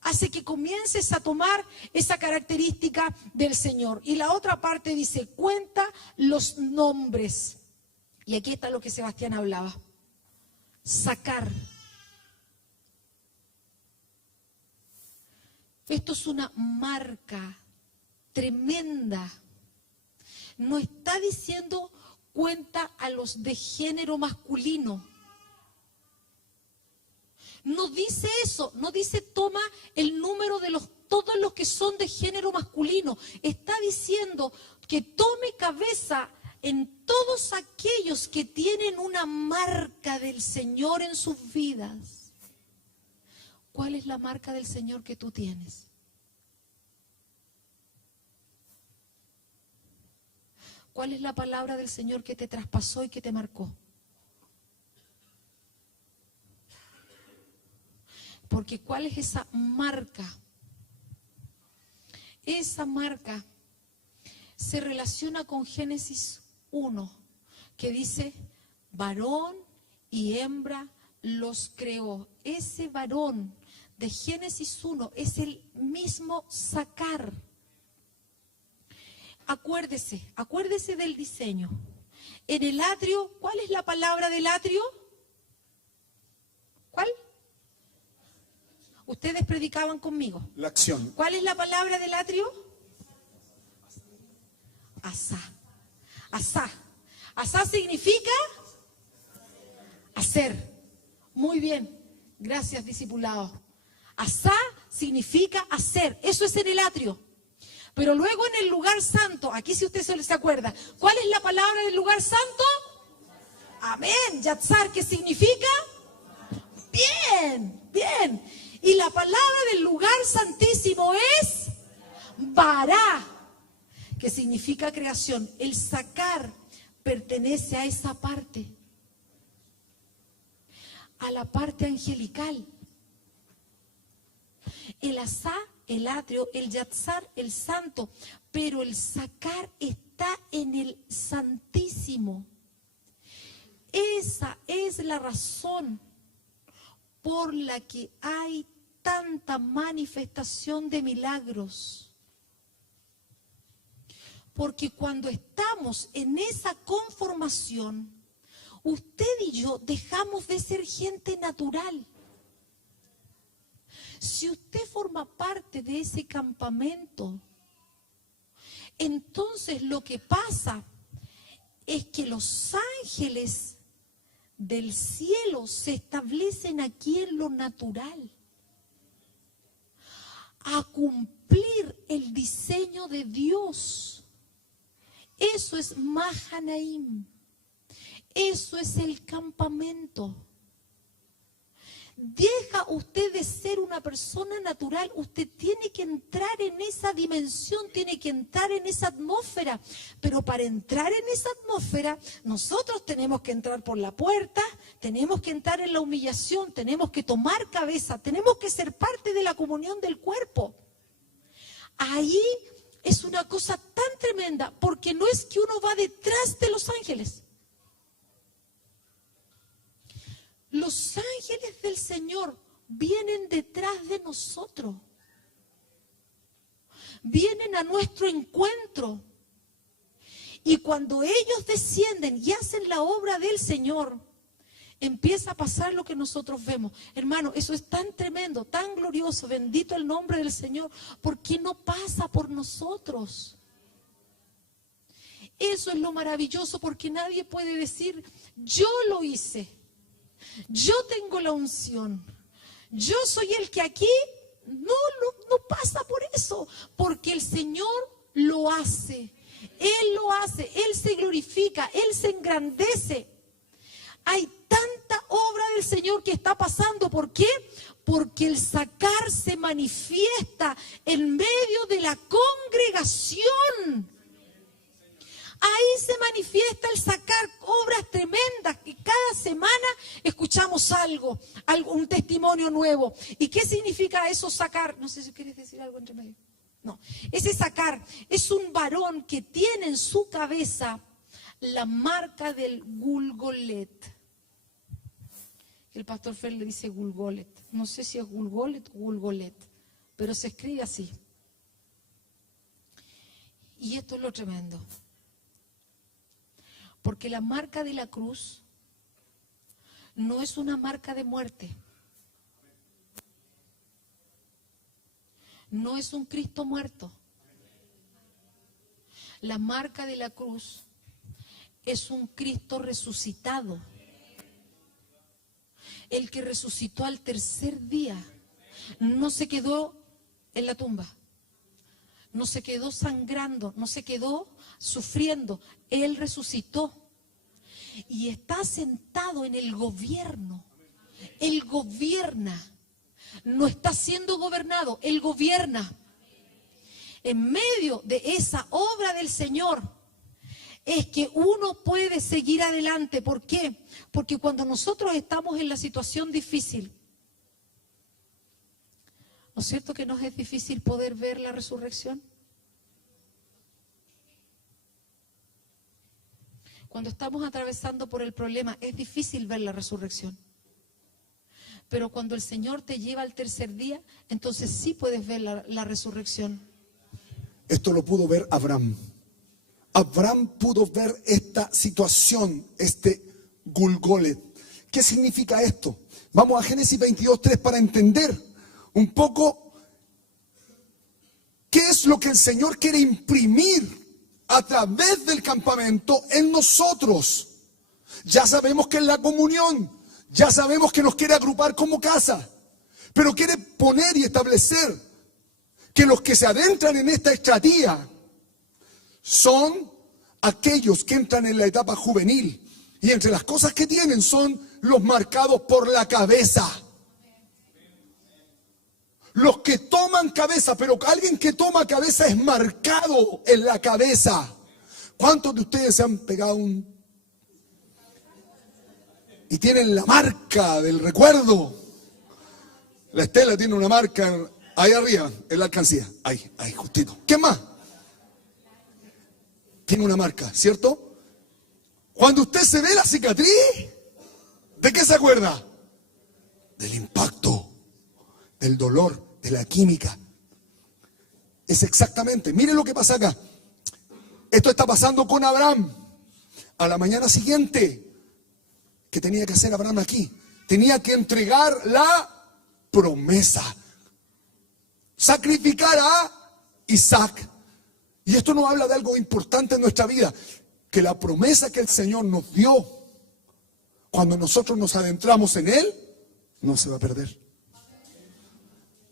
Hace que comiences a tomar esa característica del Señor. Y la otra parte dice, cuenta los nombres. Y aquí está lo que Sebastián hablaba. Sacar. Esto es una marca tremenda. No está diciendo cuenta a los de género masculino. No dice eso, no dice toma el número de todos los que son de género masculino. Está diciendo que tome cabeza en todos aquellos que tienen una marca del Señor en sus vidas. ¿Cuál es la marca del Señor que tú tienes? ¿Cuál es la palabra del Señor que te traspasó y que te marcó? Porque ¿cuál es esa marca? Esa marca se relaciona con Génesis 1, que dice, varón y hembra los creó. Ese varón de Génesis 1 es el mismo sacar. Acuérdese del diseño. En el atrio, ¿cuál es la palabra del atrio? ¿Cuál? Ustedes predicaban conmigo. La acción. ¿Cuál es la palabra del atrio? Asá. Asá. Asá significa hacer. Muy bien. Gracias, discipulado. Asá significa hacer. Eso es en el atrio. Pero luego en el lugar santo, aquí si usted se acuerda, ¿cuál es la palabra del lugar santo? Amén. Yatzar, ¿qué significa? Bien, bien. Y la palabra del lugar santísimo es Bará, que significa creación. El sacar pertenece a esa parte, a la parte angelical. El asá, el atrio, el yatzar, el santo, pero el sacar está en el santísimo. Esa es la razón por la que hay tanta manifestación de milagros. Porque cuando estamos en esa conformación, usted y yo dejamos de ser gente natural. Si usted forma parte de ese campamento, entonces lo que pasa es que los ángeles del cielo se establecen aquí en lo natural a cumplir el diseño de Dios. Eso es Mahanaim. Eso es el campamento. Deja usted de ser una persona natural, usted tiene que entrar en esa dimensión, tiene que entrar en esa atmósfera. Pero para entrar en esa atmósfera, nosotros tenemos que entrar por la puerta, tenemos que entrar en la humillación, tenemos que tomar cabeza, tenemos que ser parte de la comunión del cuerpo. Ahí es una cosa tan tremenda, porque no es que uno va detrás de los ángeles. Los ángeles del Señor vienen detrás de nosotros. Vienen a nuestro encuentro. Y cuando ellos descienden y hacen la obra del Señor, empieza a pasar lo que nosotros vemos. Hermano, eso es tan tremendo, tan glorioso, bendito el nombre del Señor, porque no pasa por nosotros. Eso es lo maravilloso, porque nadie puede decir, yo lo hice. Yo tengo la unción. Yo soy el que aquí no pasa por eso. Porque el Señor lo hace. Él lo hace. Él se glorifica. Él se engrandece. Hay tanta obra del Señor que está pasando. ¿Por qué? Porque el sacar se manifiesta en medio de la congregación. Ahí se manifiesta el sacar obras tremendas, que cada semana escuchamos algo, un testimonio nuevo. ¿Y qué significa eso, sacar? No sé si quieres decir algo entre medio. No, ese sacar es un varón que tiene en su cabeza la marca del Gulgolet. El pastor Fer le dice Gulgolet. No sé si es Gulgolet o Gulgolet, pero se escribe así. Y esto es lo tremendo. Porque la marca de la cruz no es una marca de muerte. No es un Cristo muerto. La marca de la cruz es un Cristo resucitado. El que resucitó al tercer día no se quedó en la tumba. No se quedó sangrando, no se quedó sufriendo. Él resucitó y está sentado en el gobierno. Él gobierna. No está siendo gobernado, Él gobierna. En medio de esa obra del Señor es que uno puede seguir adelante. ¿Por qué? Porque cuando nosotros estamos en la situación difícil, ¿no es cierto que nos es difícil poder ver la resurrección? Cuando estamos atravesando por el problema, es difícil ver la resurrección. Pero cuando el Señor te lleva al tercer día, entonces sí puedes ver la resurrección. Esto lo pudo ver Abraham. Abraham pudo ver esta situación, este Gulgolet. ¿Qué significa esto? Vamos a Génesis 22:3 para entender un poco qué es lo que el Señor quiere imprimir a través del campamento en nosotros. Ya sabemos que es la comunión, ya sabemos que nos quiere agrupar como casa, pero quiere poner y establecer que los que se adentran en esta estratía son aquellos que entran en la etapa juvenil, y entre las cosas que tienen son los marcados por la cabeza. Los que toman cabeza, pero alguien que toma cabeza es marcado en la cabeza. ¿Cuántos de ustedes se han pegado y tienen la marca del recuerdo? La Estela tiene una marca ahí arriba, en la alcancía. Ahí, justito. ¿Qué más? Tiene una marca, ¿cierto? Cuando usted se ve la cicatriz, ¿de qué se acuerda? Del impacto, del dolor, de la química. Es exactamente, miren lo que pasa acá. Esto está pasando con Abraham. A la mañana siguiente, ¿qué tenía que hacer Abraham aquí? Tenía que entregar la promesa. sacrificar a Isaac. Y esto nos habla de algo importante en nuestra vida, que la promesa que el Señor nos dio, cuando nosotros nos adentramos en Él, no se va a perder.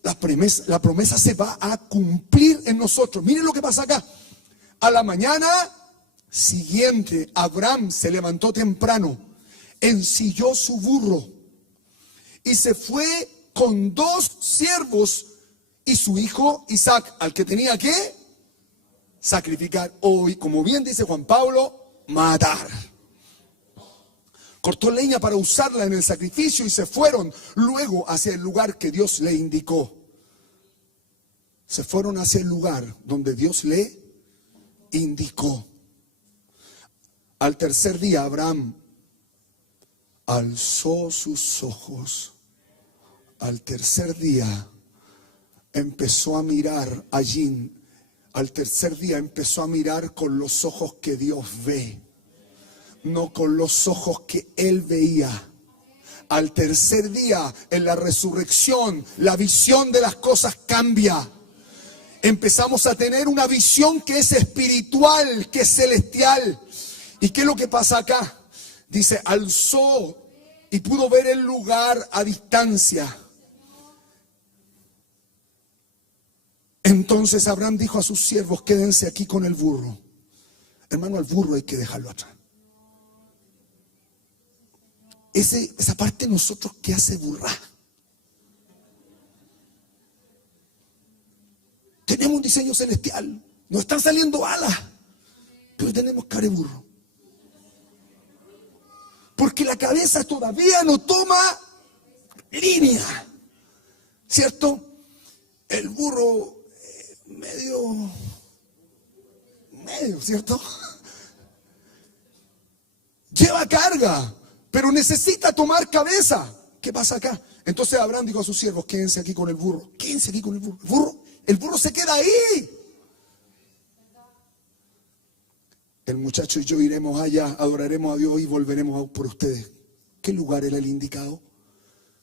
La promesa se va a cumplir en nosotros. Miren lo que pasa acá. A la mañana siguiente, Abraham se levantó temprano, ensilló su burro y se fue con 2 siervos y su hijo Isaac, al que tenía que sacrificar. Hoy, como bien dice Juan Pablo, matar. Cortó leña para usarla en el sacrificio y se fueron luego hacia el lugar que Dios le indicó. Se fueron hacia el lugar donde Dios le indicó. Al tercer día Abraham alzó sus ojos. Al tercer día empezó a mirar allí. Al tercer día empezó a mirar con los ojos que Dios ve, no con los ojos que él veía. Al tercer día, en la resurrección, la visión de las cosas cambia. Empezamos a tener una visión que es espiritual, que es celestial. ¿Y qué es lo que pasa acá? Dice, alzó y pudo ver el lugar a distancia. Entonces Abraham dijo a sus siervos, quédense aquí con el burro. Hermano, al burro hay que dejarlo atrás. Esa parte de nosotros que hace burrar. Tenemos un diseño celestial. Nos están saliendo alas. Pero tenemos cara de burro. Porque la cabeza todavía no toma línea. ¿Cierto? El burro medio, ¿cierto? Lleva carga, pero necesita tomar cabeza. ¿Qué pasa acá? Entonces Abraham dijo a sus siervos, quédense aquí con el burro. Quédense aquí con el burro. El burro se queda ahí. El muchacho y yo iremos allá, adoraremos a Dios y volveremos por ustedes. ¿Qué lugar era el indicado?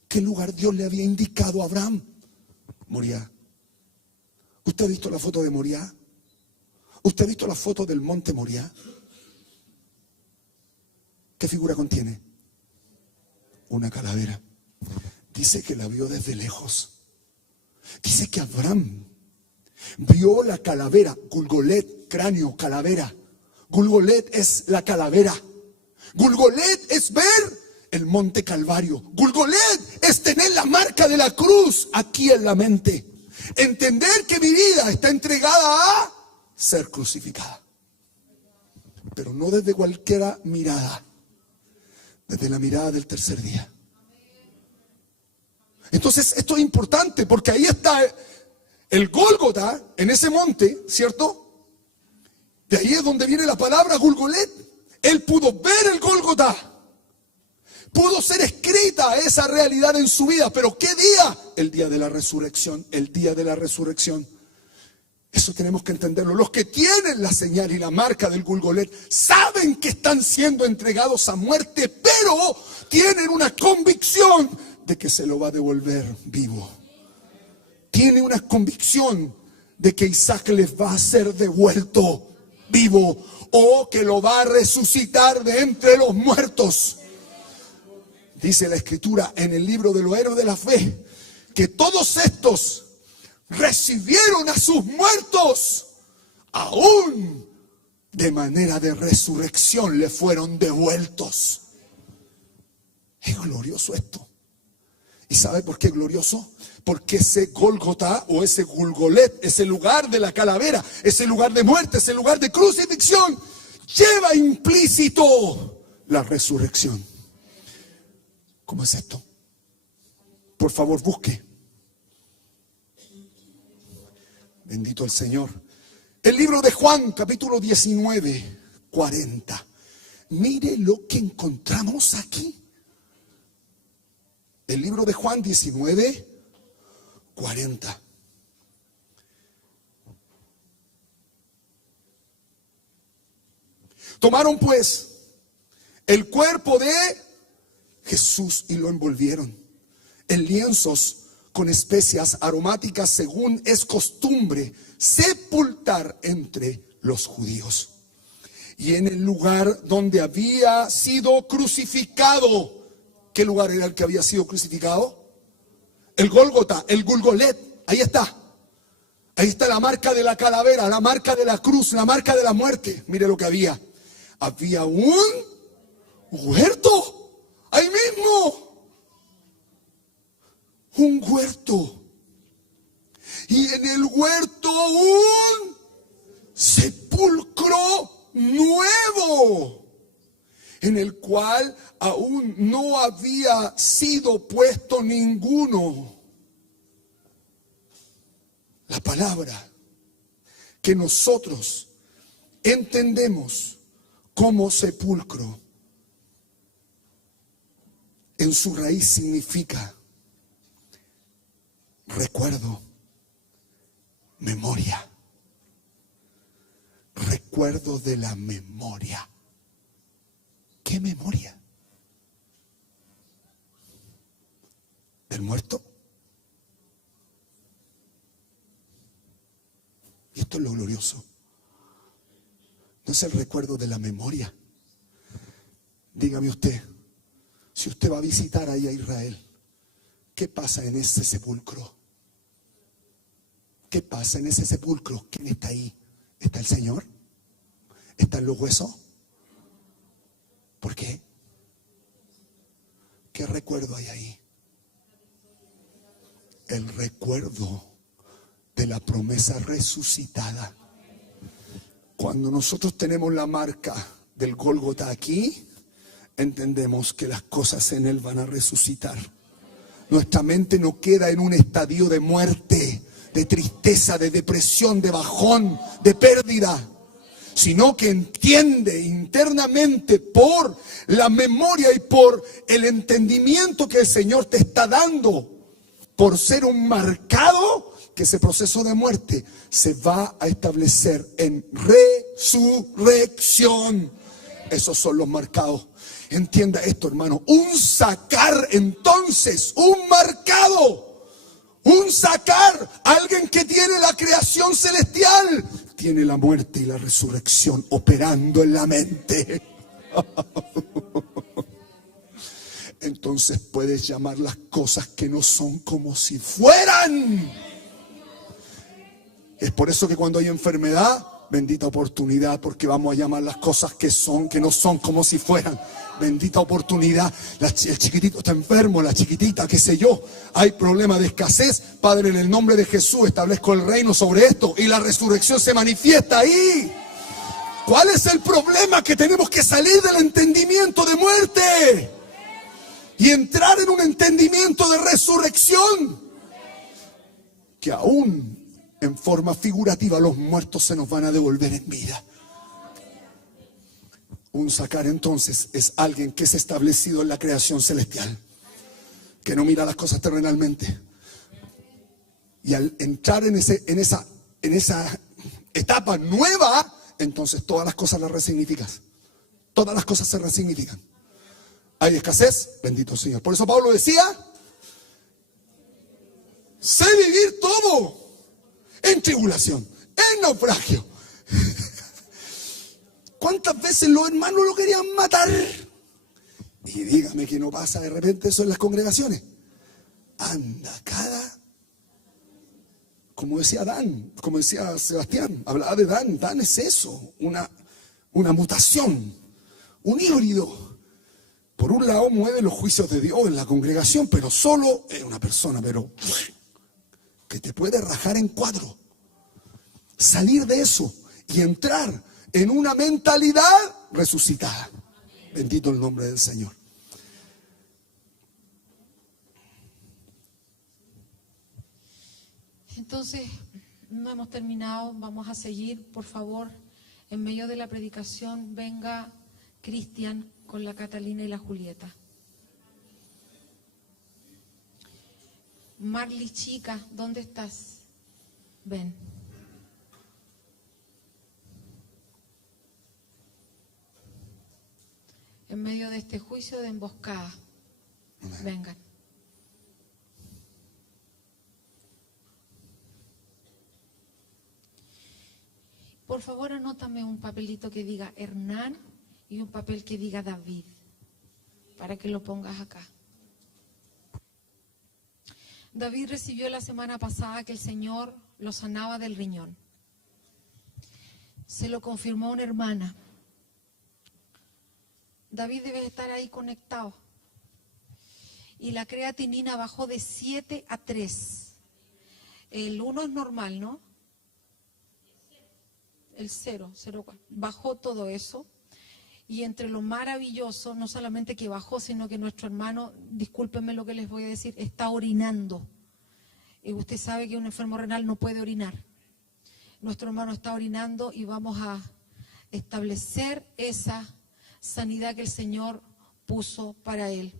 ¿Qué lugar Dios le había indicado a Abraham? Moriah. ¿Usted ha visto la foto de Moriah? ¿Usted ha visto la foto del monte Moriah? ¿Qué figura contiene? Una calavera. Dice que la vio desde lejos. Dice que Abraham vio la calavera. Gulgolet, cráneo, calavera. Gulgolet es la calavera. Gulgolet es ver el monte Calvario. Gulgolet es tener la marca de la cruz aquí en la mente. Entender que mi vida está entregada a ser crucificada. Pero no desde cualquier mirada. Desde la mirada del tercer día. Entonces esto es importante porque ahí está el Gólgota en ese monte, ¿cierto? De ahí es donde viene la palabra Gulgolet. Él pudo ver el Gólgota. Pudo ser escrita esa realidad en su vida. ¿Pero qué día? El día de la resurrección. El día de la resurrección. Eso tenemos que entenderlo. Los que tienen la señal y la marca del Gulgolet saben que están siendo entregados a muerte, pero tienen una convicción de que se lo va a devolver vivo. Tiene una convicción de que Isaac les va a ser devuelto vivo o que lo va a resucitar de entre los muertos. Dice la Escritura en el libro de los héroes de la fe que todos estos recibieron a sus muertos, aún de manera de resurrección le fueron devueltos. Es glorioso esto. ¿Y sabe por qué es glorioso? Porque ese Gólgota o ese Gulgolet, ese lugar de la calavera, ese lugar de muerte, ese lugar de crucifixión, lleva implícito la resurrección. ¿Cómo es esto? Por favor, busque. Bendito el Señor. El libro de Juan, capítulo 19, 40. Mire lo que encontramos aquí. El libro de Juan 19, 40. Tomaron pues el cuerpo de Jesús y lo envolvieron en lienzos con especias aromáticas según es costumbre, sepultar entre los judíos. Y en el lugar donde había sido crucificado, ¿qué lugar era el que había sido crucificado? El Gólgota, el Gulgolet, ahí está. Ahí está la marca de la calavera, la marca de la cruz, la marca de la muerte. Mire lo que había. Había un huerto, ahí mismo. Un huerto. Y en el huerto un sepulcro nuevo, en el cual aún no había sido puesto ninguno. La palabra que nosotros entendemos como sepulcro, en su raíz significa recuerdo, memoria. Recuerdo de la memoria. ¿Qué memoria? ¿Del muerto? Y esto es lo glorioso. No es el recuerdo de la memoria. Dígame usted, si usted va a visitar ahí a Israel, ¿qué pasa en ese sepulcro? ¿Qué pasa en ese sepulcro? ¿Quién está ahí? ¿Está el Señor? ¿Están los huesos? ¿Por qué? ¿Qué recuerdo hay ahí? El recuerdo de la promesa resucitada. Cuando nosotros tenemos la marca del Gólgota aquí, entendemos que las cosas en él van a resucitar. Nuestra mente no queda en un estadio de muerte, de tristeza, de depresión, de bajón, de pérdida, sino que entiende internamente por la memoria y por el entendimiento que el Señor te está dando, por ser un marcado, que ese proceso de muerte se va a establecer en resurrección. Esos son los marcados. Entienda esto, hermano. Un sacar, entonces, un marcado. Un sacar, alguien que tiene la creación celestial, tiene la muerte y la resurrección operando en la mente. Entonces puedes llamar las cosas que no son como si fueran. Es por eso que cuando hay enfermedad, bendita oportunidad, porque vamos a llamar las cosas que no son como si fueran. Bendita oportunidad. El chiquitito está enfermo, la chiquitita, qué sé yo. Hay problema de escasez. Padre, en el nombre de Jesús establezco el reino sobre esto y la resurrección se manifiesta ahí. ¿Cuál es el problema? Que tenemos que salir del entendimiento de muerte y entrar en un entendimiento de resurrección, que aún en forma figurativa los muertos se nos van a devolver en vida. Un sacar entonces es alguien que es establecido en la creación celestial, que no mira las cosas terrenalmente. Y al entrar en esa etapa nueva, entonces todas las cosas las resignificas. Todas las cosas se resignifican. Hay escasez, bendito Señor. Por eso Pablo decía, sé vivir todo en tribulación, en naufragio. ¿Cuántas veces los hermanos lo querían matar? Y dígame que no pasa de repente eso en las congregaciones. Anda, como decía Dan, como decía Sebastián, hablaba de Dan. Dan es eso, una mutación, un híbrido. Por un lado mueve los juicios de Dios en la congregación, pero solo es una persona, pero que te puede rajar en cuadro. Salir de eso y entrar en una mentalidad resucitada. Bendito el nombre del Señor. Entonces, no hemos terminado, vamos a seguir, por favor. En medio de la predicación, venga Cristian con la Catalina y la Julieta. Marley, chica, ¿dónde estás? Ven. En medio de este juicio de emboscada, vengan. Por favor, anótame un papelito que diga Hernán y un papel que diga David, para que lo pongas acá. David recibió la semana pasada que el Señor lo sanaba del riñón. Se lo confirmó una hermana. David debe estar ahí conectado. Y la creatinina bajó de 7 a 3. El 1 es normal, ¿no? El 0, bajó todo eso. Y entre lo maravilloso, no solamente que bajó, sino que nuestro hermano, discúlpenme lo que les voy a decir, está orinando. Y usted sabe que un enfermo renal no puede orinar. Nuestro hermano está orinando y vamos a establecer esa sanidad que el Señor puso para él.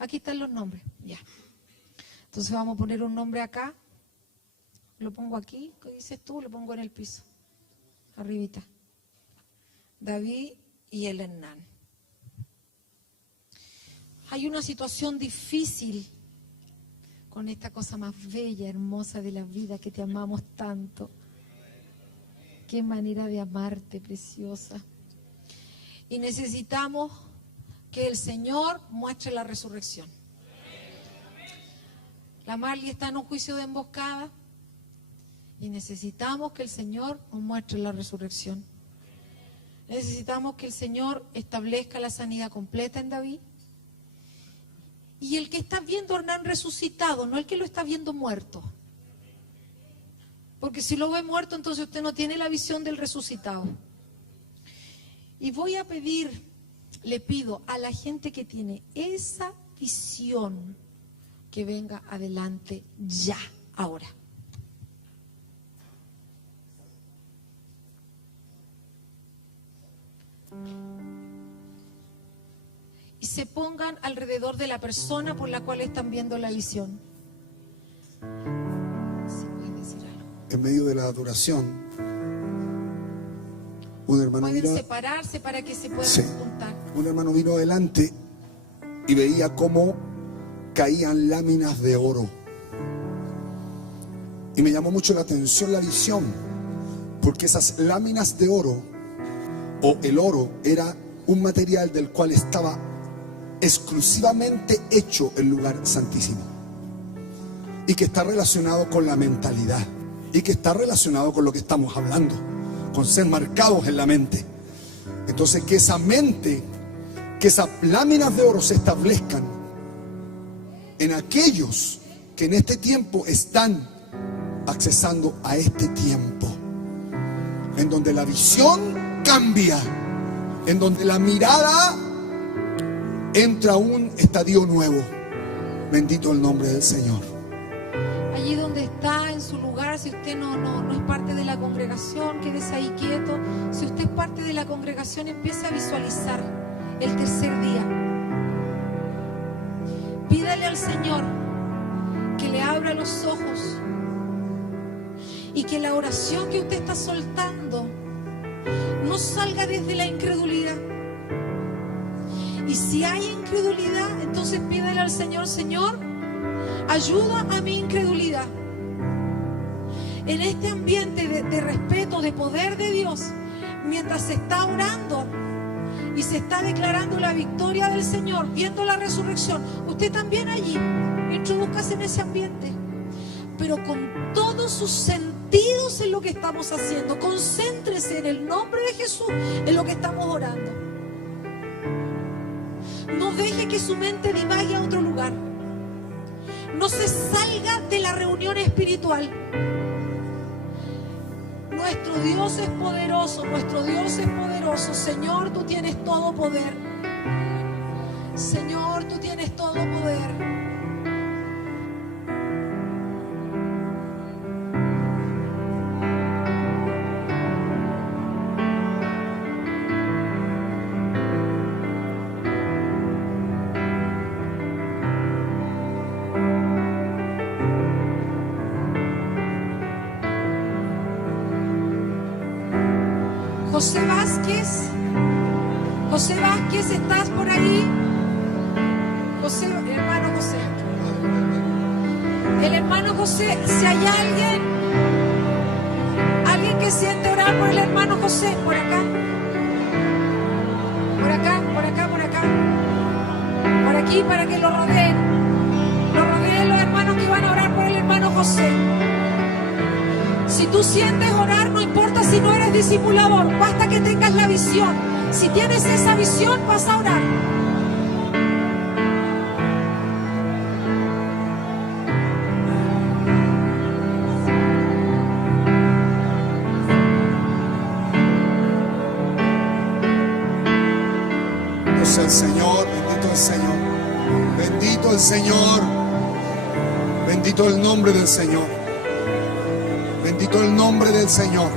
Aquí están los nombres, ya. Entonces vamos a poner un nombre acá. Lo pongo aquí, ¿qué dices tú? Lo pongo en el piso, arribita. David y el Hernán. Hay una situación difícil con esta cosa más bella, hermosa de la vida, que te amamos tanto. Qué manera de amarte, preciosa. Y necesitamos que el Señor muestre la resurrección. La Marley está en un juicio de emboscada y necesitamos que el Señor nos muestre la resurrección. Necesitamos que el Señor establezca la sanidad completa en David. Y el que está viendo a Hernán resucitado, no el que lo está viendo muerto. Porque si lo ve muerto, entonces usted no tiene la visión del resucitado. Y voy a pedir, le pido a la gente que tiene esa visión que venga adelante ya, ahora. Y se pongan alrededor de la persona por la cual están viendo la visión. ¿Sí puedes decir algo? En medio de la adoración, un hermano Pueden vino, separarse para que se puedan sí, juntar. un hermano vino adelante y veía cómo caían láminas de oro. Y me llamó mucho la atención la visión, porque esas láminas de oro, o el oro, era un material del cual estaba exclusivamente hecho el lugar santísimo, y que está relacionado con la mentalidad, y que está relacionado con lo que estamos hablando, con ser marcados en la mente. Entonces, que esa mente, que esas láminas de oro se establezcan en aquellos que en este tiempo están accesando a este tiempo, en donde la visión cambia, en donde la mirada entra a un estadio nuevo. Bendito el nombre del Señor. Allí donde está, en su lugar, si usted no es parte de la congregación, quédese ahí quieto. Si usted es parte de la congregación, empiece a visualizar el tercer día. Pídale al Señor que le abra los ojos y que la oración que usted está soltando no salga desde la incredulidad. Y si hay incredulidad, entonces pídele al Señor: Señor, ayuda a mi incredulidad. En este ambiente de respeto, de poder de Dios, mientras se está orando y se está declarando la victoria del Señor, viendo la resurrección, usted también allí, introdúzcase en ese ambiente, pero con todos sus sentidos en lo que estamos haciendo. Concéntrese en el nombre de Jesús, en lo que estamos orando. No deje que su mente divague a otro lugar. No se salga de la reunión espiritual. Nuestro Dios es poderoso, nuestro Dios es poderoso. Señor, tú tienes todo poder. Señor, tú tienes todo poder. José Vázquez, ¿estás por ahí? José, hermano José. El hermano José, si hay alguien alguien que siente orar por el hermano José? Por acá. Por acá, por acá, por acá. Por aquí para que lo rodeen. Lo rodeen los hermanos que van a orar por el hermano José. Si tú sientes orar, no importa si no eres discipulador, basta que tengas la visión. Si tienes esa visión, vas a orar. Bendito el Señor, bendito el Señor. Bendito el Señor. Bendito el nombre del Señor. Bendito el nombre del Señor.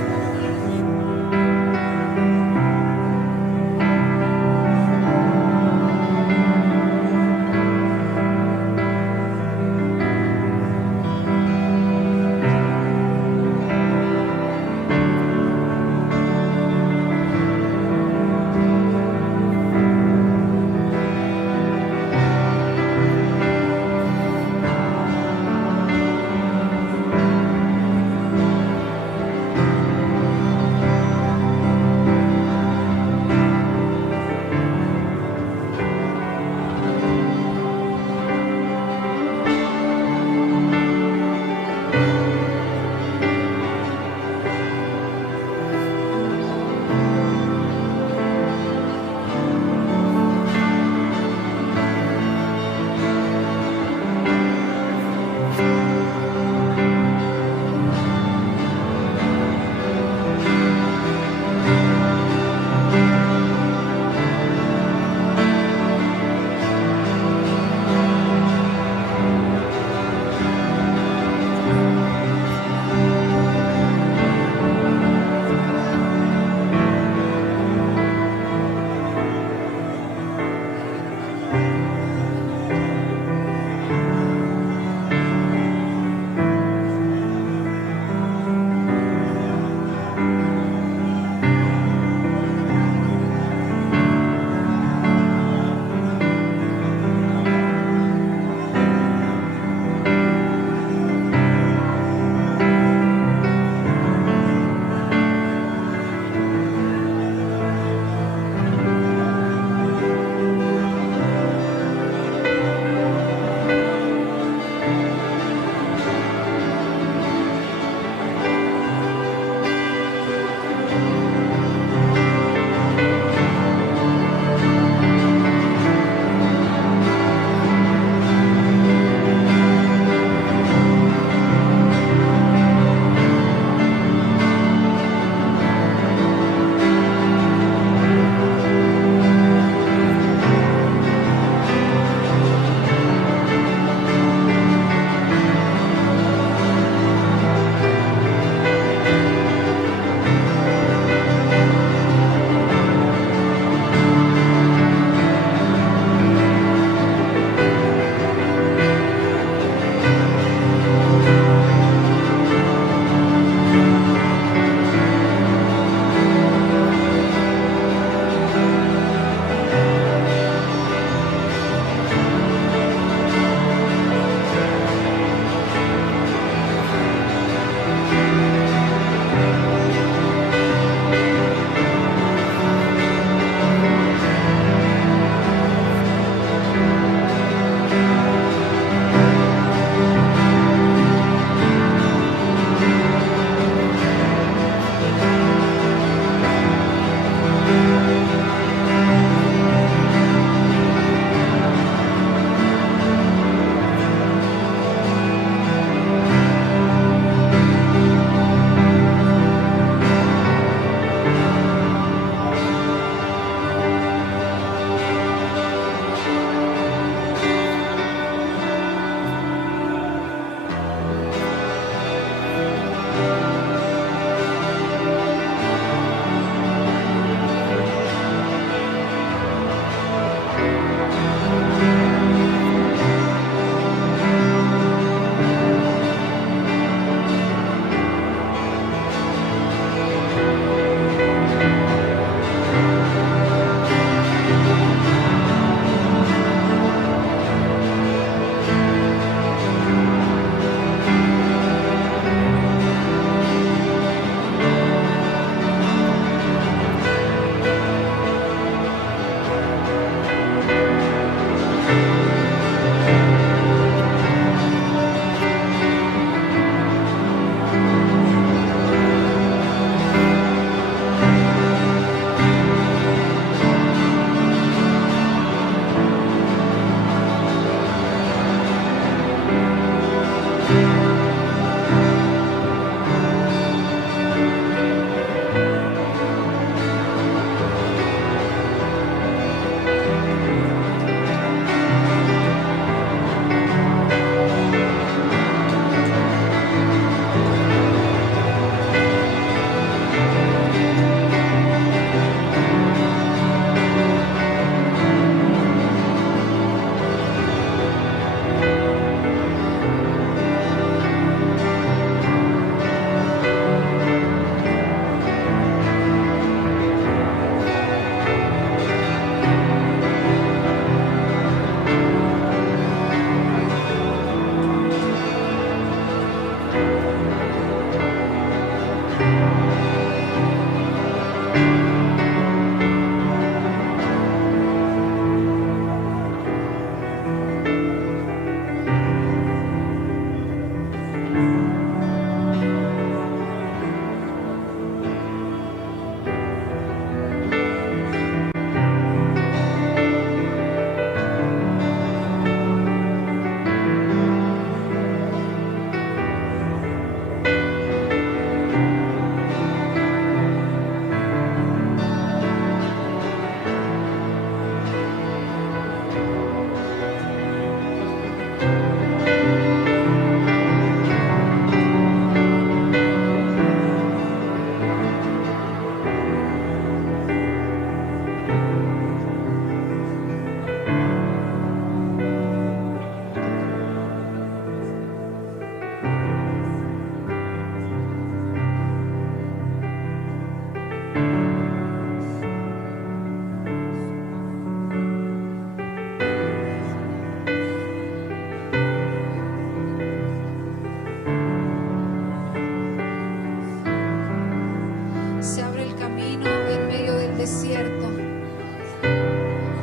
Se abre el camino en medio del desierto.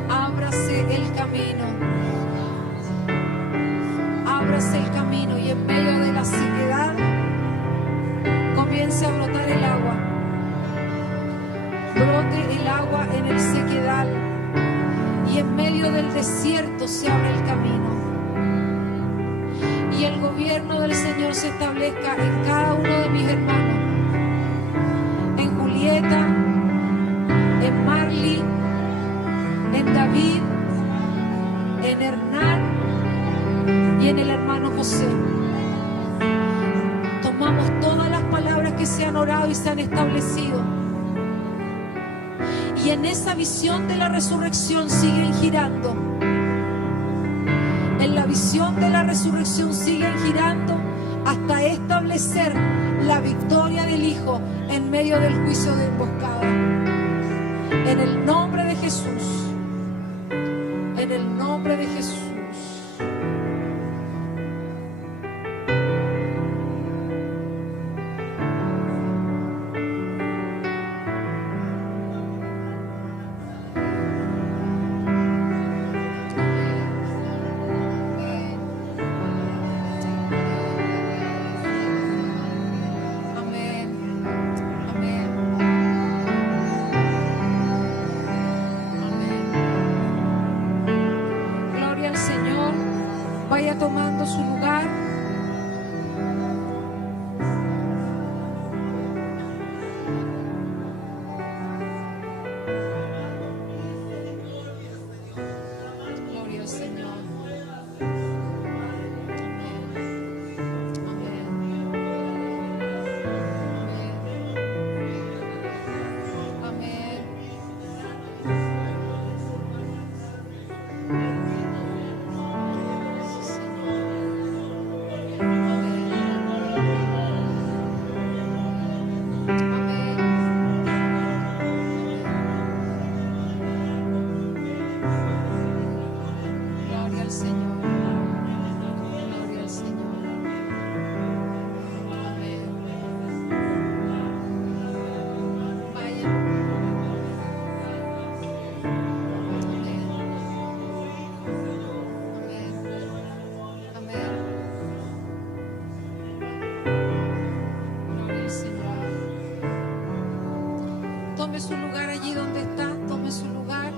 Ábrase el camino. Ábrase el camino y en medio de la sequedad comience a brotar el agua. Brote el agua en el sequedal y en medio del desierto se abre el camino. Y el gobierno del Señor se establezca en cada uno de mis hermanos. En Julieta, en Marley, en David, en Hernán y en el hermano José. Tomamos todas las palabras que se han orado y se han establecido. Y en esa visión de la resurrección siguen girando. En la visión de la resurrección siguen girando hasta establecer la victoria del Hijo en medio del juicio de emboscada. En el nombre de Jesús. En el nombre de Jesús. Vaya tomando su lugar. Gloria al Señor. Amén. Amén. Amén. Gloria al Señor. Gloria al Señor. Amén. Vaya. Amén. Amén. Amén. Gloria al Señor. Tome su lugar allí donde está. Tome su lugar.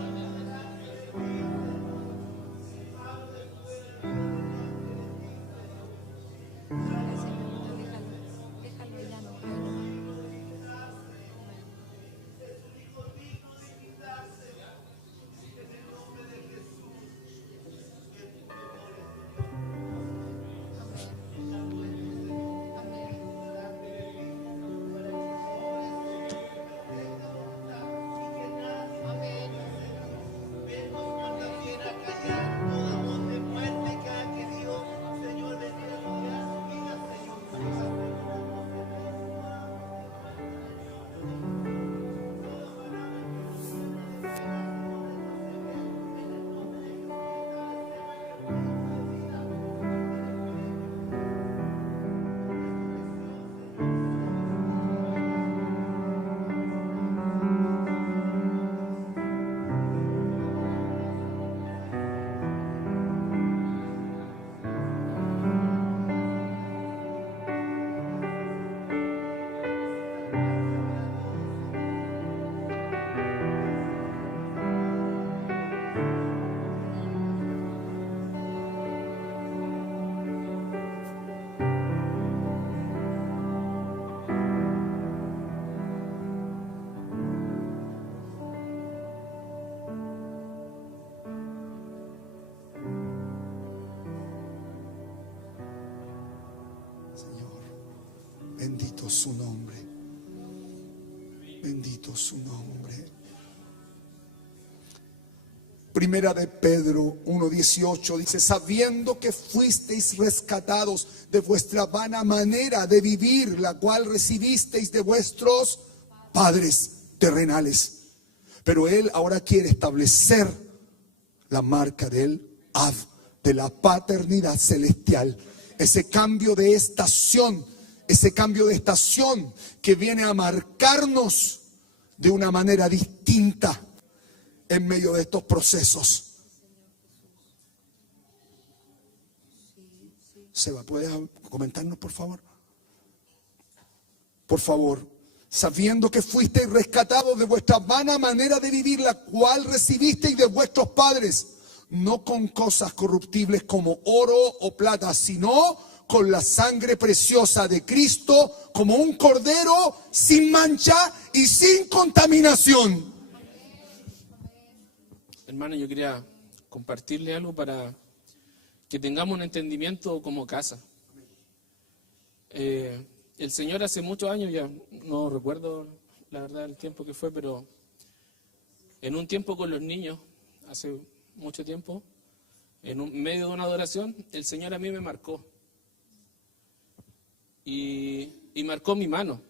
Déjalo ya, no. Amén. Bendito su nombre. Bendito su nombre. Primera de Pedro 1:18 dice: sabiendo que fuisteis rescatados de vuestra vana manera de vivir, la cual recibisteis de vuestros padres terrenales. Pero Él ahora quiere establecer la marca del Ab, de la paternidad celestial. Ese cambio de estación, que viene a marcarnos de una manera distinta en medio de estos procesos. Seba, ¿puedes comentarnos, por favor? Por favor. Sabiendo que fuisteis rescatados de vuestra vana manera de vivir, la cual recibisteis de vuestros padres, no con cosas corruptibles como oro o plata, sino con la sangre preciosa de Cristo, como un cordero sin mancha y sin contaminación. Hermano, yo quería compartirle algo para que tengamos un entendimiento como casa. El Señor hace muchos años, ya no recuerdo la verdad el tiempo que fue, pero en un tiempo con los niños, hace mucho tiempo, medio de una adoración, el Señor a mí me marcó. Y marcó mi mano.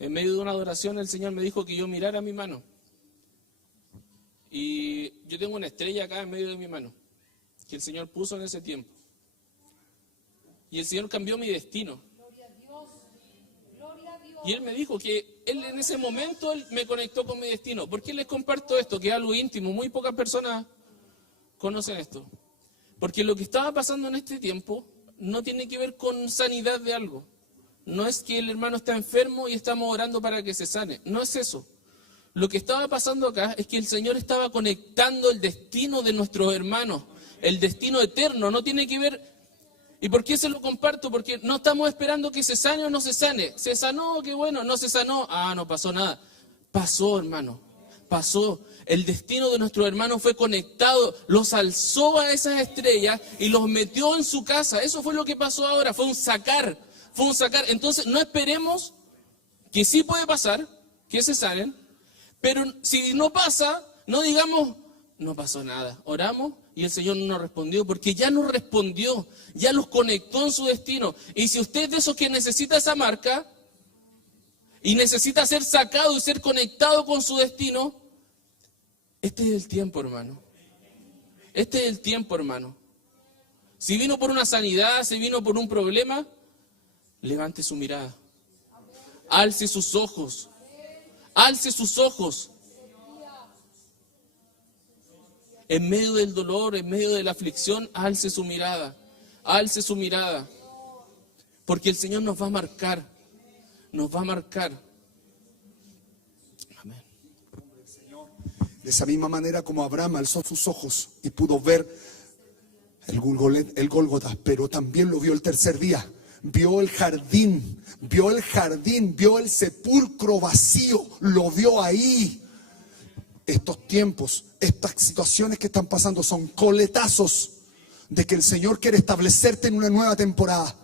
En medio de una adoración el Señor me dijo que yo mirara mi mano. Y yo tengo una estrella acá en medio de mi mano, que el Señor puso en ese tiempo. Y el Señor cambió mi destino. Y Él me dijo que Él en ese momento Él me conectó con mi destino. ¿Por qué les comparto esto? Que es algo íntimo, muy pocas personas conocen esto. Porque lo que estaba pasando en este tiempo no tiene que ver con sanidad de algo. No es que el hermano está enfermo y estamos orando para que se sane. No es eso. Lo que estaba pasando acá es que el Señor estaba conectando el destino de nuestros hermanos, el destino eterno. No tiene que ver. ¿Y por qué se lo comparto? Porque no estamos esperando que se sane o no se sane. Se sanó, qué bueno. No se sanó, no pasó nada. Pasó, hermano. Pasó. El destino de nuestros hermanos fue conectado. Los alzó a esas estrellas y los metió en su casa. Eso fue lo que pasó ahora. Fue un sacar. Entonces no esperemos, que sí puede pasar, que se sanen. Pero si no pasa, no digamos, no pasó nada. Oramos y el Señor no nos respondió, porque ya nos respondió, ya los conectó en su destino. Y si usted es de esos que necesita esa marca y necesita ser sacado y ser conectado con su destino, este es el tiempo, hermano. Este es el tiempo, hermano. Si vino por una sanidad, si vino por un problema, levante su mirada. Alce sus ojos. Alce sus ojos. En medio del dolor, en medio de la aflicción, alce su mirada. Alce su mirada. Porque el Señor nos va a marcar. Nos va a marcar. Amén. De esa misma manera como Abraham alzó sus ojos y pudo ver el Gólgota, pero también lo vio el tercer día. Vio el jardín, vio el sepulcro vacío, lo vio ahí. Estos tiempos, estas situaciones que están pasando son coletazos de que el Señor quiere establecerte en una nueva temporada.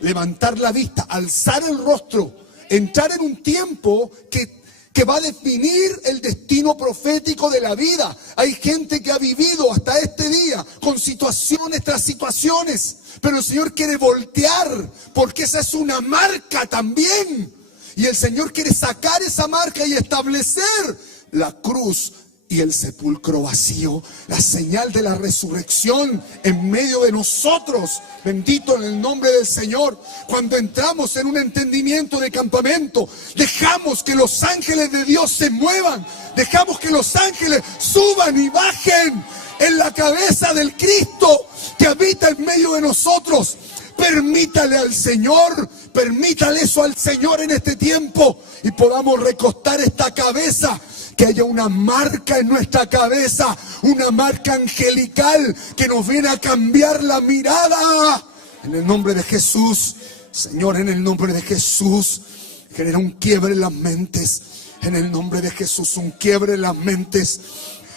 Levantar la vista, alzar el rostro, entrar en un tiempo que va a definir el destino profético de la vida. Hay gente que ha vivido hasta este día con situaciones tras situaciones, pero el Señor quiere voltear, porque esa es una marca también. Y el Señor quiere sacar esa marca y establecer la cruz y el sepulcro vacío, la señal de la resurrección en medio de nosotros. Bendito en el nombre del Señor. Cuando entramos en un entendimiento de campamento, dejamos que los ángeles de Dios se muevan, dejamos que los ángeles suban y bajen en la cabeza del Cristo que habita en medio de nosotros. Permítale al Señor, permítale eso al Señor en este tiempo y podamos recostar esta cabeza. Que haya una marca en nuestra cabeza, una marca angelical que nos viene a cambiar la mirada. En el nombre de Jesús, Señor, en el nombre de Jesús, genera un quiebre en las mentes. En el nombre de Jesús, un quiebre en las mentes.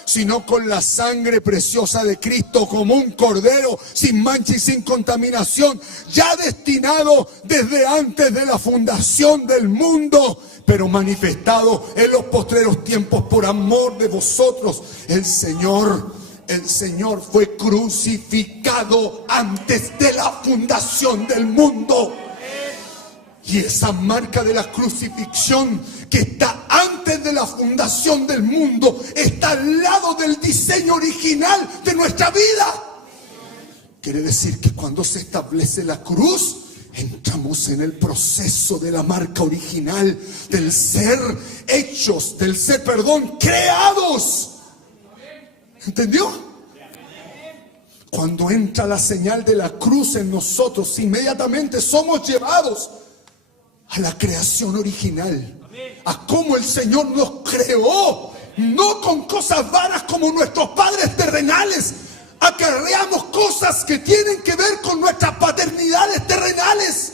sino con la sangre preciosa de Cristo, como un cordero sin mancha y sin contaminación, ya destinado desde antes de la fundación del mundo, pero manifestado en los postreros tiempos por amor de vosotros. El Señor fue crucificado antes de la fundación del mundo. Y esa marca de la crucifixión que está antes de la fundación del mundo está al lado del diseño original de nuestra vida. Quiere decir que cuando se establece la cruz, entramos en el proceso de la marca original del ser hechos, creados. ¿Entendió? Cuando entra la señal de la cruz en nosotros, inmediatamente somos llevados a la creación original, a cómo el Señor nos creó, no con cosas vanas como nuestros padres terrenales. Acarreamos cosas que tienen que ver con nuestras paternidades terrenales.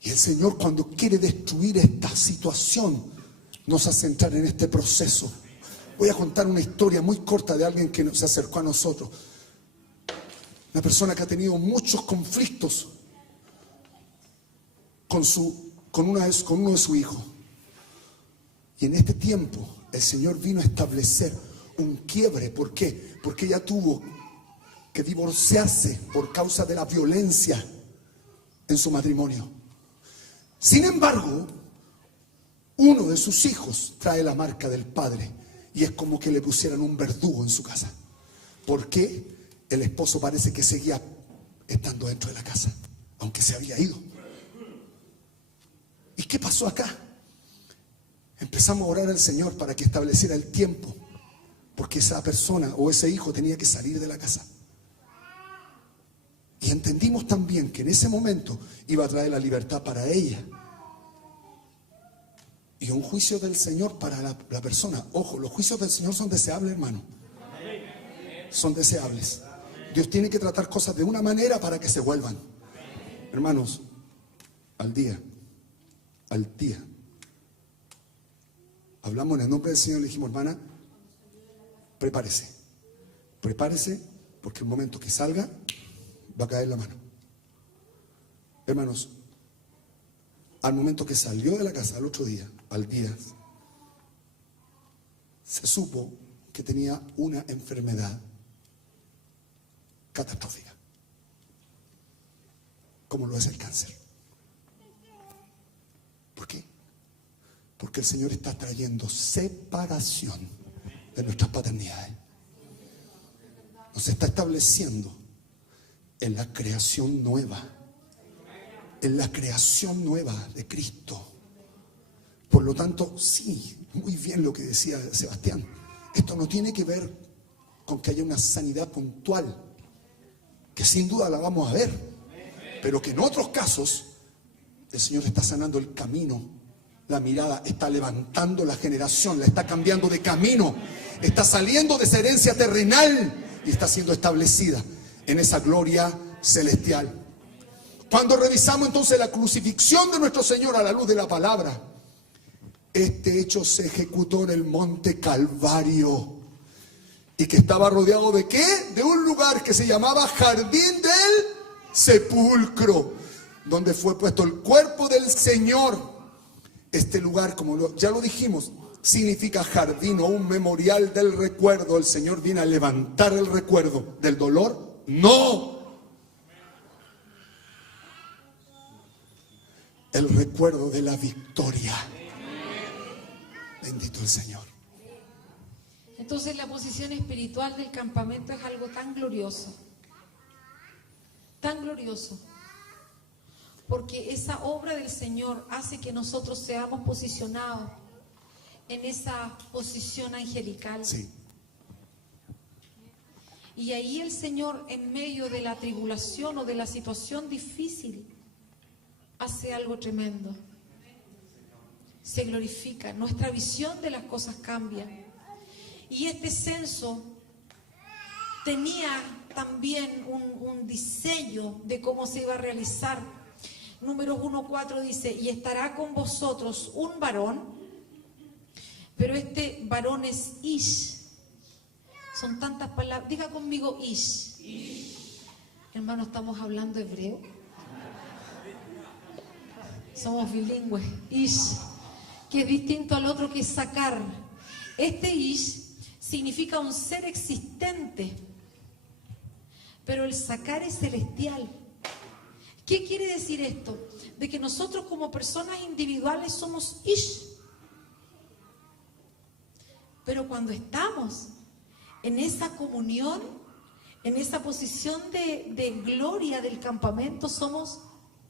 Y el Señor, cuando quiere destruir esta situación, nos hace entrar en este proceso. Voy a contar una historia muy corta de alguien que se acercó a nosotros. Una persona que ha tenido muchos conflictos con uno de sus hijos. Y en este tiempo el Señor vino a establecer un quiebre. ¿Por qué? Porque ella tuvo que divorciarse por causa de la violencia en su matrimonio. Sin embargo, uno de sus hijos trae la marca del padre y es como que le pusieran un verdugo en su casa. ¿Por qué? El esposo parece que seguía estando dentro de la casa, aunque se había ido. ¿Y qué pasó acá? Empezamos a orar al Señor para que estableciera el tiempo, porque esa persona o ese hijo tenía que salir de la casa. Y entendimos también que en ese momento iba a traer la libertad para ella. Y un juicio del Señor para la persona. Ojo, los juicios del Señor son deseables, hermano. Son deseables. Dios tiene que tratar cosas de una manera para que se vuelvan. Hermanos, al día. Hablamos en el nombre del Señor y le dijimos, hermana, prepárese, porque el momento que salga va a caer la mano. Hermanos, al momento que salió de la casa, al otro día, al día, se supo que tenía una enfermedad catastrófica, como lo es el cáncer. ¿Por qué? Porque el Señor está trayendo separación de nuestras paternidades. Nos está estableciendo en la creación nueva, de Cristo. Por lo tanto, sí, muy bien lo que decía Sebastián. Esto no tiene que ver con que haya una sanidad puntual, que sin duda la vamos a ver, pero que en otros casos el Señor está sanando el camino, la mirada, está levantando la generación, la está cambiando de camino, está saliendo de esa herencia terrenal y está siendo establecida en esa gloria celestial. Cuando revisamos entonces la crucifixión de nuestro Señor a la luz de la palabra, este hecho se ejecutó en el monte Calvario. ¿Y que estaba rodeado de qué? De un lugar que se llamaba Jardín del Sepulcro, donde fue puesto el cuerpo del Señor. Este lugar, como ya lo dijimos, significa jardín o un memorial del recuerdo. ¿El Señor viene a levantar el recuerdo del dolor? No. El recuerdo de la victoria. Bendito el Señor. Entonces la posición espiritual del campamento es algo tan glorioso, porque esa obra del Señor hace que nosotros seamos posicionados en esa posición angelical. Sí. Y ahí el Señor, en medio de la tribulación o de la situación difícil, hace algo tremendo. Se glorifica, nuestra visión de las cosas cambia. Y este censo tenía también un diseño de cómo se iba a realizar. Números 1:4 dice, y estará con vosotros un varón pero este varón es Ish. Son tantas palabras. Diga conmigo Ish. Hermano, estamos hablando hebreo. Somos bilingües. Ish, que es distinto al otro que es sacar. Este Ish significa un ser existente, pero el sacar es celestial. ¿Qué quiere decir esto? De que nosotros como personas individuales somos Ish. Pero cuando estamos en esa comunión, en esa posición de gloria del campamento, somos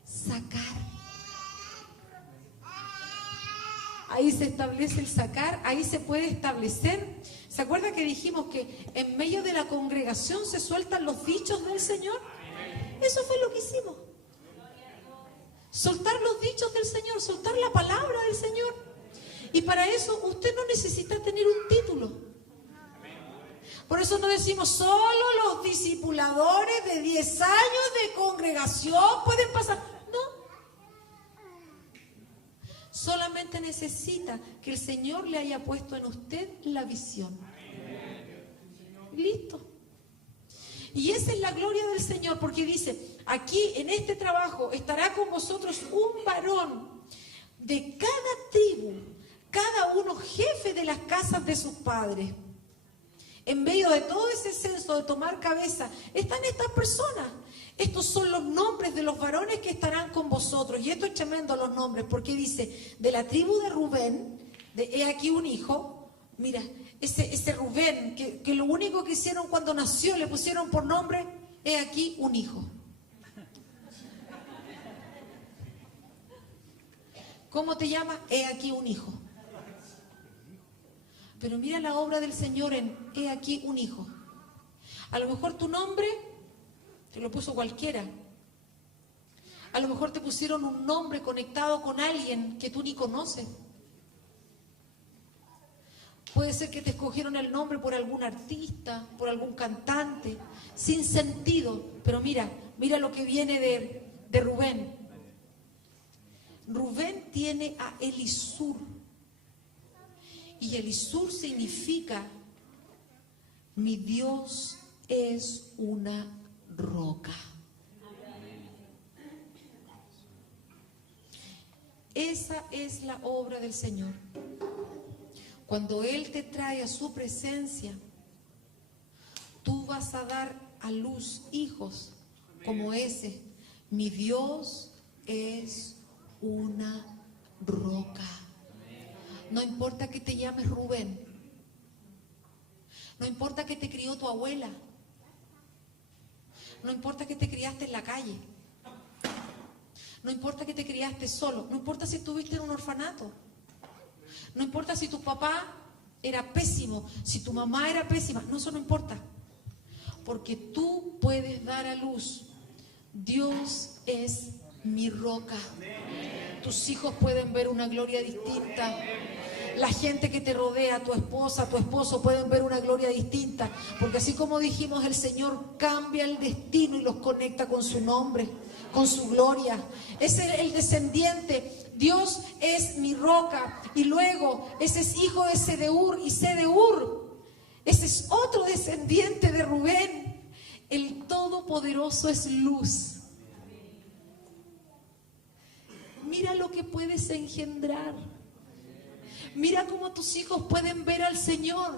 sacar. Ahí se establece el sacar, ahí se puede establecer. ¿Se acuerda que dijimos que en medio de la congregación se sueltan los dichos del Señor? Eso fue lo que hicimos. Soltar los dichos del Señor, soltar la palabra del Señor. Y para eso usted no necesita tener un título. Por eso no decimos solo los discipuladores de 10 años de congregación pueden pasar. No. Solamente necesita que el Señor le haya puesto en usted la visión. Listo. Y esa es la gloria del Señor, porque dice, aquí en este trabajo estará con vosotros un varón de cada tribu, cada uno jefe de las casas de sus padres. En medio de todo ese censo de tomar cabeza, están estas personas. Estos son los nombres de los varones que estarán con vosotros. Y esto es tremendo, los nombres, porque dice, de la tribu de Rubén, he aquí un hijo. Mira, ese Rubén, que lo único que hicieron cuando nació, le pusieron por nombre, he aquí un hijo. ¿Cómo te llamas? He aquí un hijo. Pero mira la obra del Señor en he aquí un hijo. A lo mejor tu nombre te lo puso cualquiera. A lo mejor te pusieron un nombre conectado con alguien que tú ni conoces. Puede ser que te escogieron el nombre por algún artista, por algún cantante, sin sentido. Pero mira lo que viene de Rubén. Rubén tiene a Elisur. Y Elisur significa, mi Dios es una roca. Esa es la obra del Señor. Cuando Él te trae a su presencia, tú vas a dar a luz hijos como ese. Mi Dios es una roca. No importa que te llames Rubén. No importa que te crió tu abuela. No importa que te criaste en la calle. No importa que te criaste solo. No importa si estuviste en un orfanato. No importa si tu papá era pésimo, si tu mamá era pésima. No, eso no importa. Porque tú puedes dar a luz. Dios es mi roca. Tus hijos pueden ver una gloria distinta. La gente que te rodea, tu esposa, tu esposo, pueden ver una gloria distinta. Porque así como dijimos, el Señor cambia el destino y los conecta con su nombre, con su gloria. Es el descendiente. Dios es mi roca. Y luego, ese es hijo de Sedeur. Y Sedeur, ese es otro descendiente de Rubén. El Todopoderoso es luz. Mira lo que puedes engendrar. Mira cómo tus hijos pueden ver al Señor.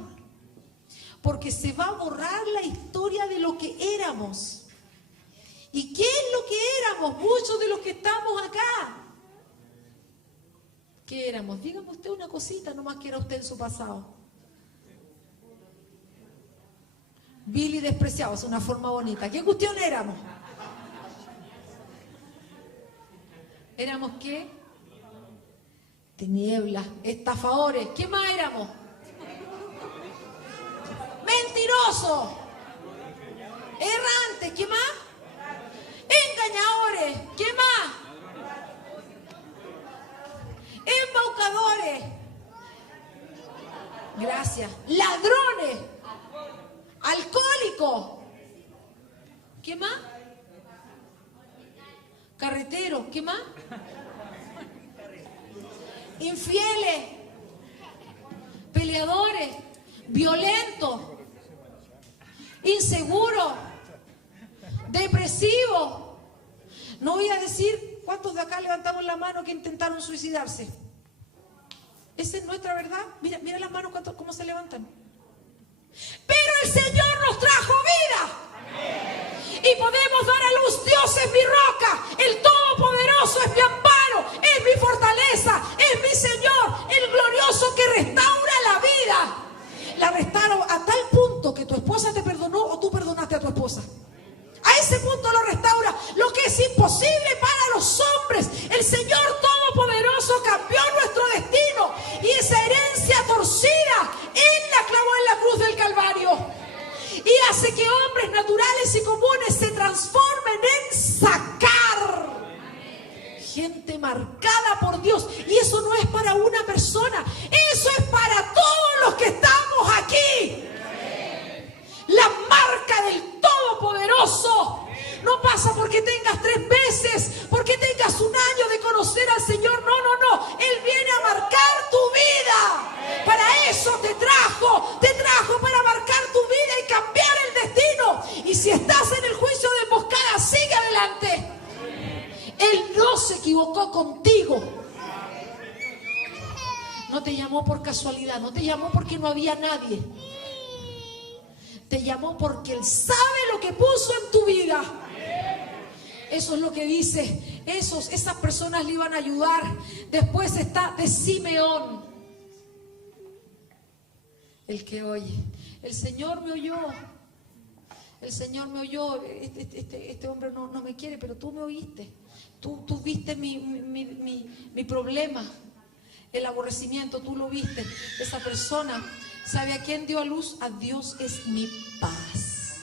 Porque se va a borrar la historia de lo que éramos. ¿Y qué es lo que éramos? Muchos de los que estamos acá. ¿Qué éramos? Dígame usted una cosita, nomás que era usted en su pasado. Vil y despreciado, es una forma bonita. ¿Qué cuestión éramos? ¿Éramos qué? Tinieblas, estafadores. ¿Qué más éramos? Mentirosos, errantes. ¿Qué más? Engañadores. ¿Qué más? Embaucadores. Gracias. Ladrones. Alcohólicos. ¿Qué más? Carreteros. ¿Qué más? Infieles. peleadores, violentos, inseguros, depresivos. No voy a decir cuántos de acá levantamos la mano que intentaron suicidarse. Esa es nuestra verdad. Mira las manos cómo se levantan. Pero el Señor nos trajo vida. Y podemos dar a luz. Dios es mi roca, el Todopoderoso es mi amparo, es mi fortaleza, es mi Señor, el glorioso que restaura la vida. La restauró a tal punto que tu esposa te perdonó o tú perdonaste a tu esposa. A ese punto lo restaura. Lo que es imposible para los hombres, el Señor Todopoderoso cambió nuestro destino y esa herencia torcida Él la clavó en la cruz del Calvario. Y hace que hombres naturales y comunes se transformen en sacar gente marcada por Dios. Y eso no es para una persona, eso es para todos los que estamos aquí. La marca del Todopoderoso no pasa porque tengas 3 meses, porque tengas un año de conocer al Señor. No. Él viene a marcar tu vida. Para eso te trajo para marcar tu vida y cambiar el destino. Y si estás en el juicio de emboscada, sigue adelante. Él no se equivocó contigo. No te llamó por casualidad, no te llamó porque no había nadie. Te llamó porque Él sabe lo que puso en tu vida. Eso es lo que dice. Esas personas le iban a ayudar. Después está de Simeón, el que oye. El Señor me oyó. El Señor me oyó. Este hombre no me quiere, pero tú me oíste. Tú viste mi problema. El aborrecimiento, tú lo viste. Esa persona, ¿sabe a quién dio a luz? A Dios es mi paz.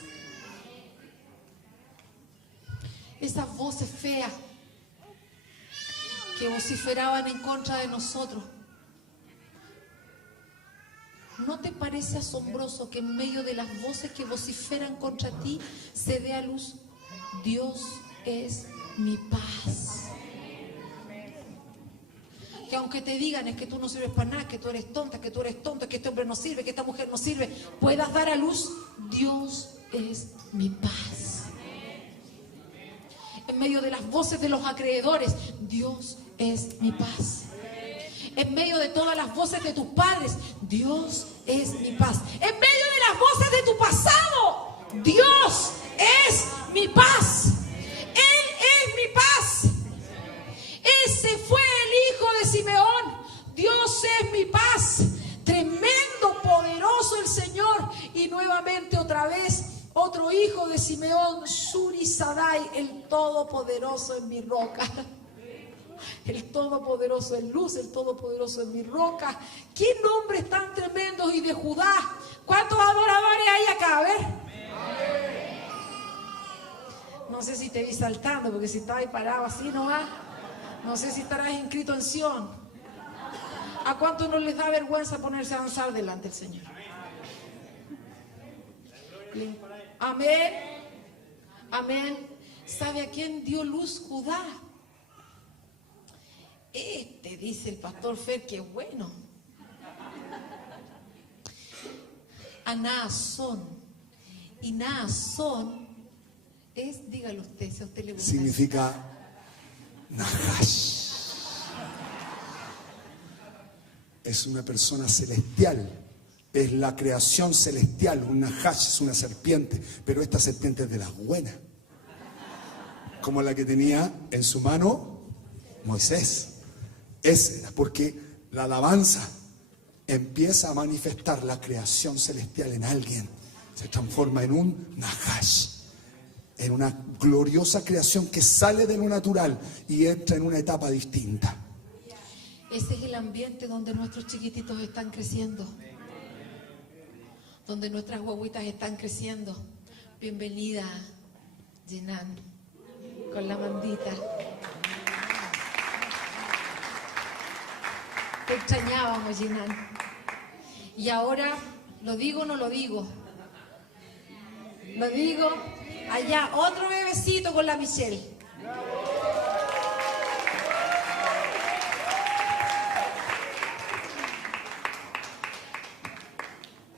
Esas voces feas que vociferaban en contra de nosotros. ¿No te parece asombroso que en medio de las voces que vociferan contra ti se dé a luz? Dios es mi paz. Que aunque te digan es que tú no sirves para nada, que tú eres tonta, que tú eres tonto, que este hombre no sirve, que esta mujer no sirve, puedas dar a luz, Dios es mi paz. En medio de las voces de los acreedores, Dios es mi paz. En medio de todas las voces de tus padres, Dios es mi paz. En medio de las voces de tu pasado, Dios es mi paz. Él es mi paz. Ese fue el hijo de Simeón. Dios es mi paz. Tremendo, poderoso el Señor. Y nuevamente otra vez, otro hijo de Simeón, Surisadai, el Todopoderoso es mi roca. El Todopoderoso es luz, el Todopoderoso es mi roca. ¿Qué nombres tan tremendos? Y de Judá, ¿cuántos adoradores hay acá? A ver. No sé si te vi saltando, porque si estabas ahí parado así nomás, no sé si estarás inscrito en Sion. ¿A cuántos no les da vergüenza ponerse a danzar delante del Señor? Amén. Amén. ¿Sabe a quién dio luz Judá? Dice el pastor Fer, que bueno. A Naasón. Y Naasón es, dígalo usted, si a usted le gusta. Significa Nahash. Es una persona celestial. Es la creación celestial. Un Nahash es una serpiente. Pero esta serpiente es de las buenas. Como la que tenía en su mano Moisés. Es porque la alabanza empieza a manifestar la creación celestial en alguien. Se transforma en un Nahash. En una gloriosa creación que sale de lo natural y entra en una etapa distinta. Ese es el ambiente donde nuestros chiquititos están creciendo. Donde nuestras guaguitas están creciendo. Bienvenida, Jinan, con la mandita. Te extrañábamos, Jinan. Y ahora, ¿lo digo o no lo digo? Lo digo. Allá, otro bebecito con la Michelle.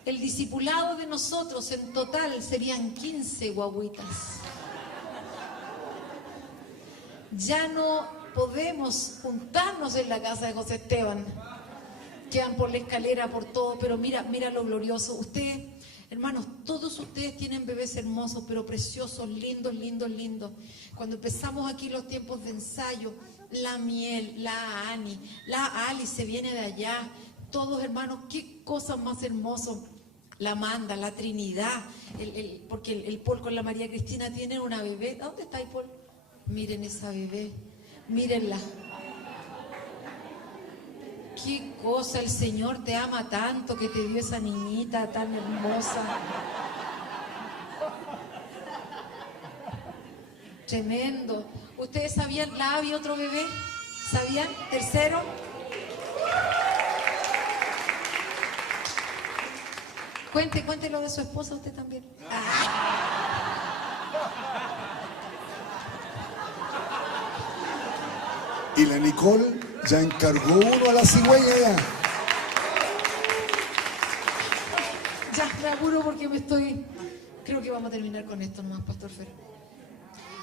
el discipulado de nosotros en total serían 15 guagüitas. Ya no podemos juntarnos en la casa de José Esteban. Quedan por la escalera, por todo, pero mira lo glorioso. Ustedes, hermanos, todos ustedes tienen bebés hermosos, pero preciosos, lindos, lindos, lindos. Cuando empezamos aquí los tiempos de ensayo, la Miel, la Ani, la Ali se viene de allá. Todos, hermanos, qué cosas más hermosas. La Amanda, la Trinidad, porque el Paul con la María Cristina tienen una bebé. ¿Dónde está el Paul? Miren esa bebé, mírenla. Qué cosa, el Señor te ama tanto que te dio esa niñita tan hermosa. Tremendo. ¿Ustedes sabían, la había otro bebé? ¿Sabían? ¿Tercero? Cuente lo de su esposa usted también. Y la Nicole ya encargó uno a la cigüeña ya. Ya, me apuro porque creo que vamos a terminar con esto nomás, Pastor Fer.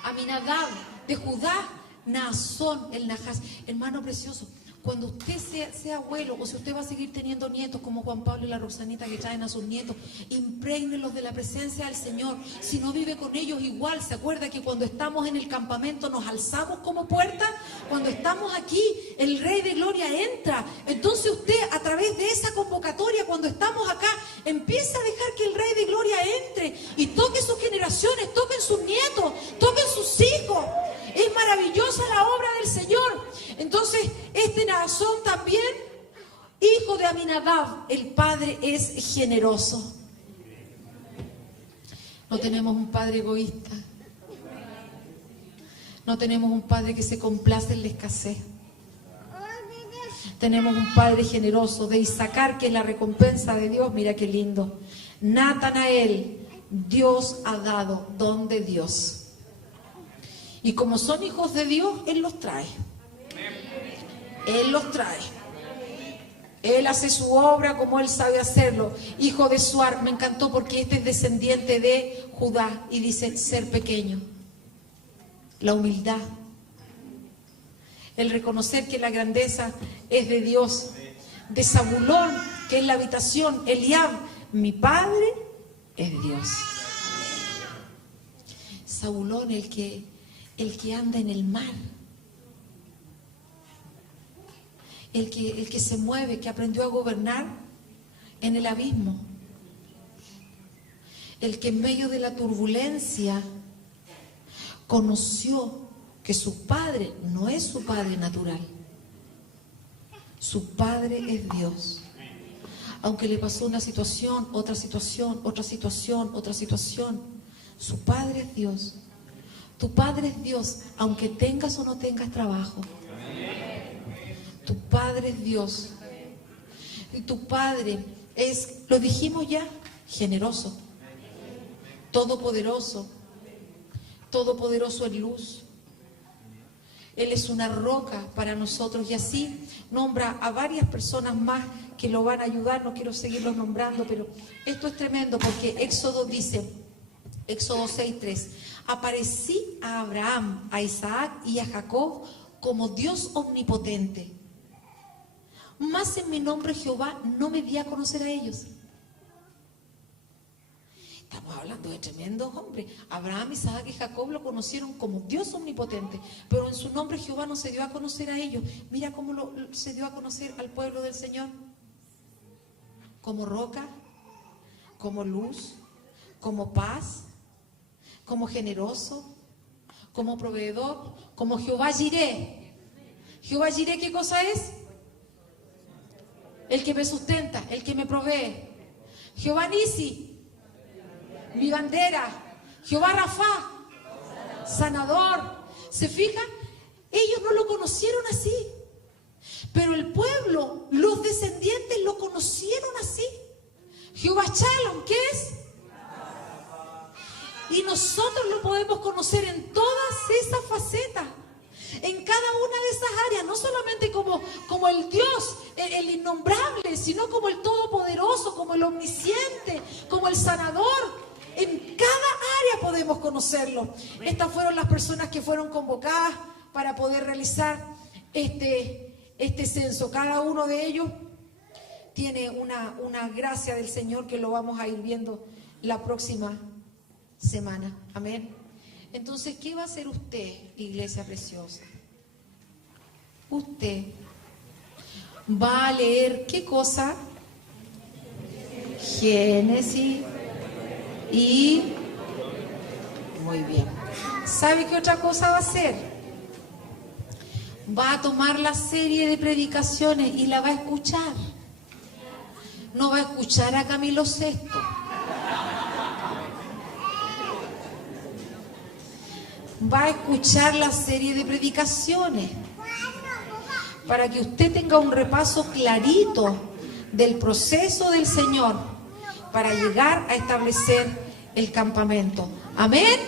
Aminadab, de Judá, Naasón, el Nahas. Hermano precioso, cuando usted sea abuelo, o si usted va a seguir teniendo nietos como Juan Pablo y la Rosanita que traen a sus nietos, imprégnenlos de la presencia del Señor. Si no vive con ellos igual, ¿se acuerda que cuando estamos en el campamento nos alzamos como puerta? Cuando estamos aquí, el Rey de Gloria entra. Entonces usted, a través de esa convocatoria, cuando estamos acá, empieza a dejar que el Rey de Gloria entre y toque sus generaciones, toquen sus nietos, toquen sus hijos. Es maravillosa la obra del Señor. Entonces, este Naasón también, hijo de Aminadab, el padre es generoso. No tenemos un padre egoísta. No tenemos un padre que se complace en la escasez. Tenemos un padre generoso de Isaacar, que es la recompensa de Dios. Mira qué lindo. Natanael, Dios ha dado don de Dios. Y como son hijos de Dios, Él los trae. Él los trae. Él hace su obra como Él sabe hacerlo. Hijo de Suar, me encantó porque este es descendiente de Judá. Y dice, ser pequeño. La humildad. El reconocer que la grandeza es de Dios. De Zabulón, que es la habitación. Eliab, mi padre es Dios. Zabulón, el que anda en el mar. El que se mueve, que aprendió a gobernar en el abismo. El que en medio de la turbulencia conoció que su padre no es su padre natural. Su padre es Dios. Aunque le pasó una situación, otra situación, otra situación, otra situación, su padre es Dios. Tu padre es Dios, aunque tengas o no tengas trabajo. Tu padre es Dios. Y tu padre es, lo dijimos ya, generoso, todopoderoso, todopoderoso en luz. Él es una roca para nosotros y así nombra a varias personas más que lo van a ayudar. No quiero seguirlos nombrando, pero esto es tremendo porque Éxodo dice, Éxodo 6:3, aparecí a Abraham, a Isaac y a Jacob como Dios omnipotente. Más en mi nombre Jehová no me di a conocer a ellos. Estamos hablando de tremendos hombres. Abraham, Isaac y Jacob lo conocieron como Dios omnipotente, pero en su nombre Jehová no se dio a conocer a ellos. Mira cómo se dio a conocer al pueblo del Señor. Como roca, como luz, como paz, como generoso, como proveedor, como Jehová Jireh. Jehová Jireh, ¿qué cosa es? El que me sustenta, el que me provee. Jehová Nisi, mi bandera. Jehová Rafa, sanador. ¿Se fijan? Ellos no lo conocieron así, pero el pueblo, los descendientes lo conocieron así. Jehová Shalom, ¿qué es? Y nosotros lo podemos conocer en todas esas facetas. en cada una de esas áreas, no solamente como el Dios, el innombrable, sino como el todopoderoso, como el omnisciente, como el sanador. En cada área podemos conocerlo. Estas fueron las personas que fueron convocadas para poder realizar este censo. Cada uno de ellos tiene una gracia del Señor que lo vamos a ir viendo la próxima semana. Amén. Entonces, ¿qué va a hacer usted, iglesia preciosa? Usted va a leer, ¿qué cosa? Génesis y... Muy bien. ¿Sabe qué otra cosa va a hacer? Va a tomar la serie de predicaciones y la va a escuchar. No va a escuchar a Camilo VI. Va a escuchar la serie de predicaciones para que usted tenga un repaso clarito del proceso del Señor para llegar a establecer el campamento. Amén.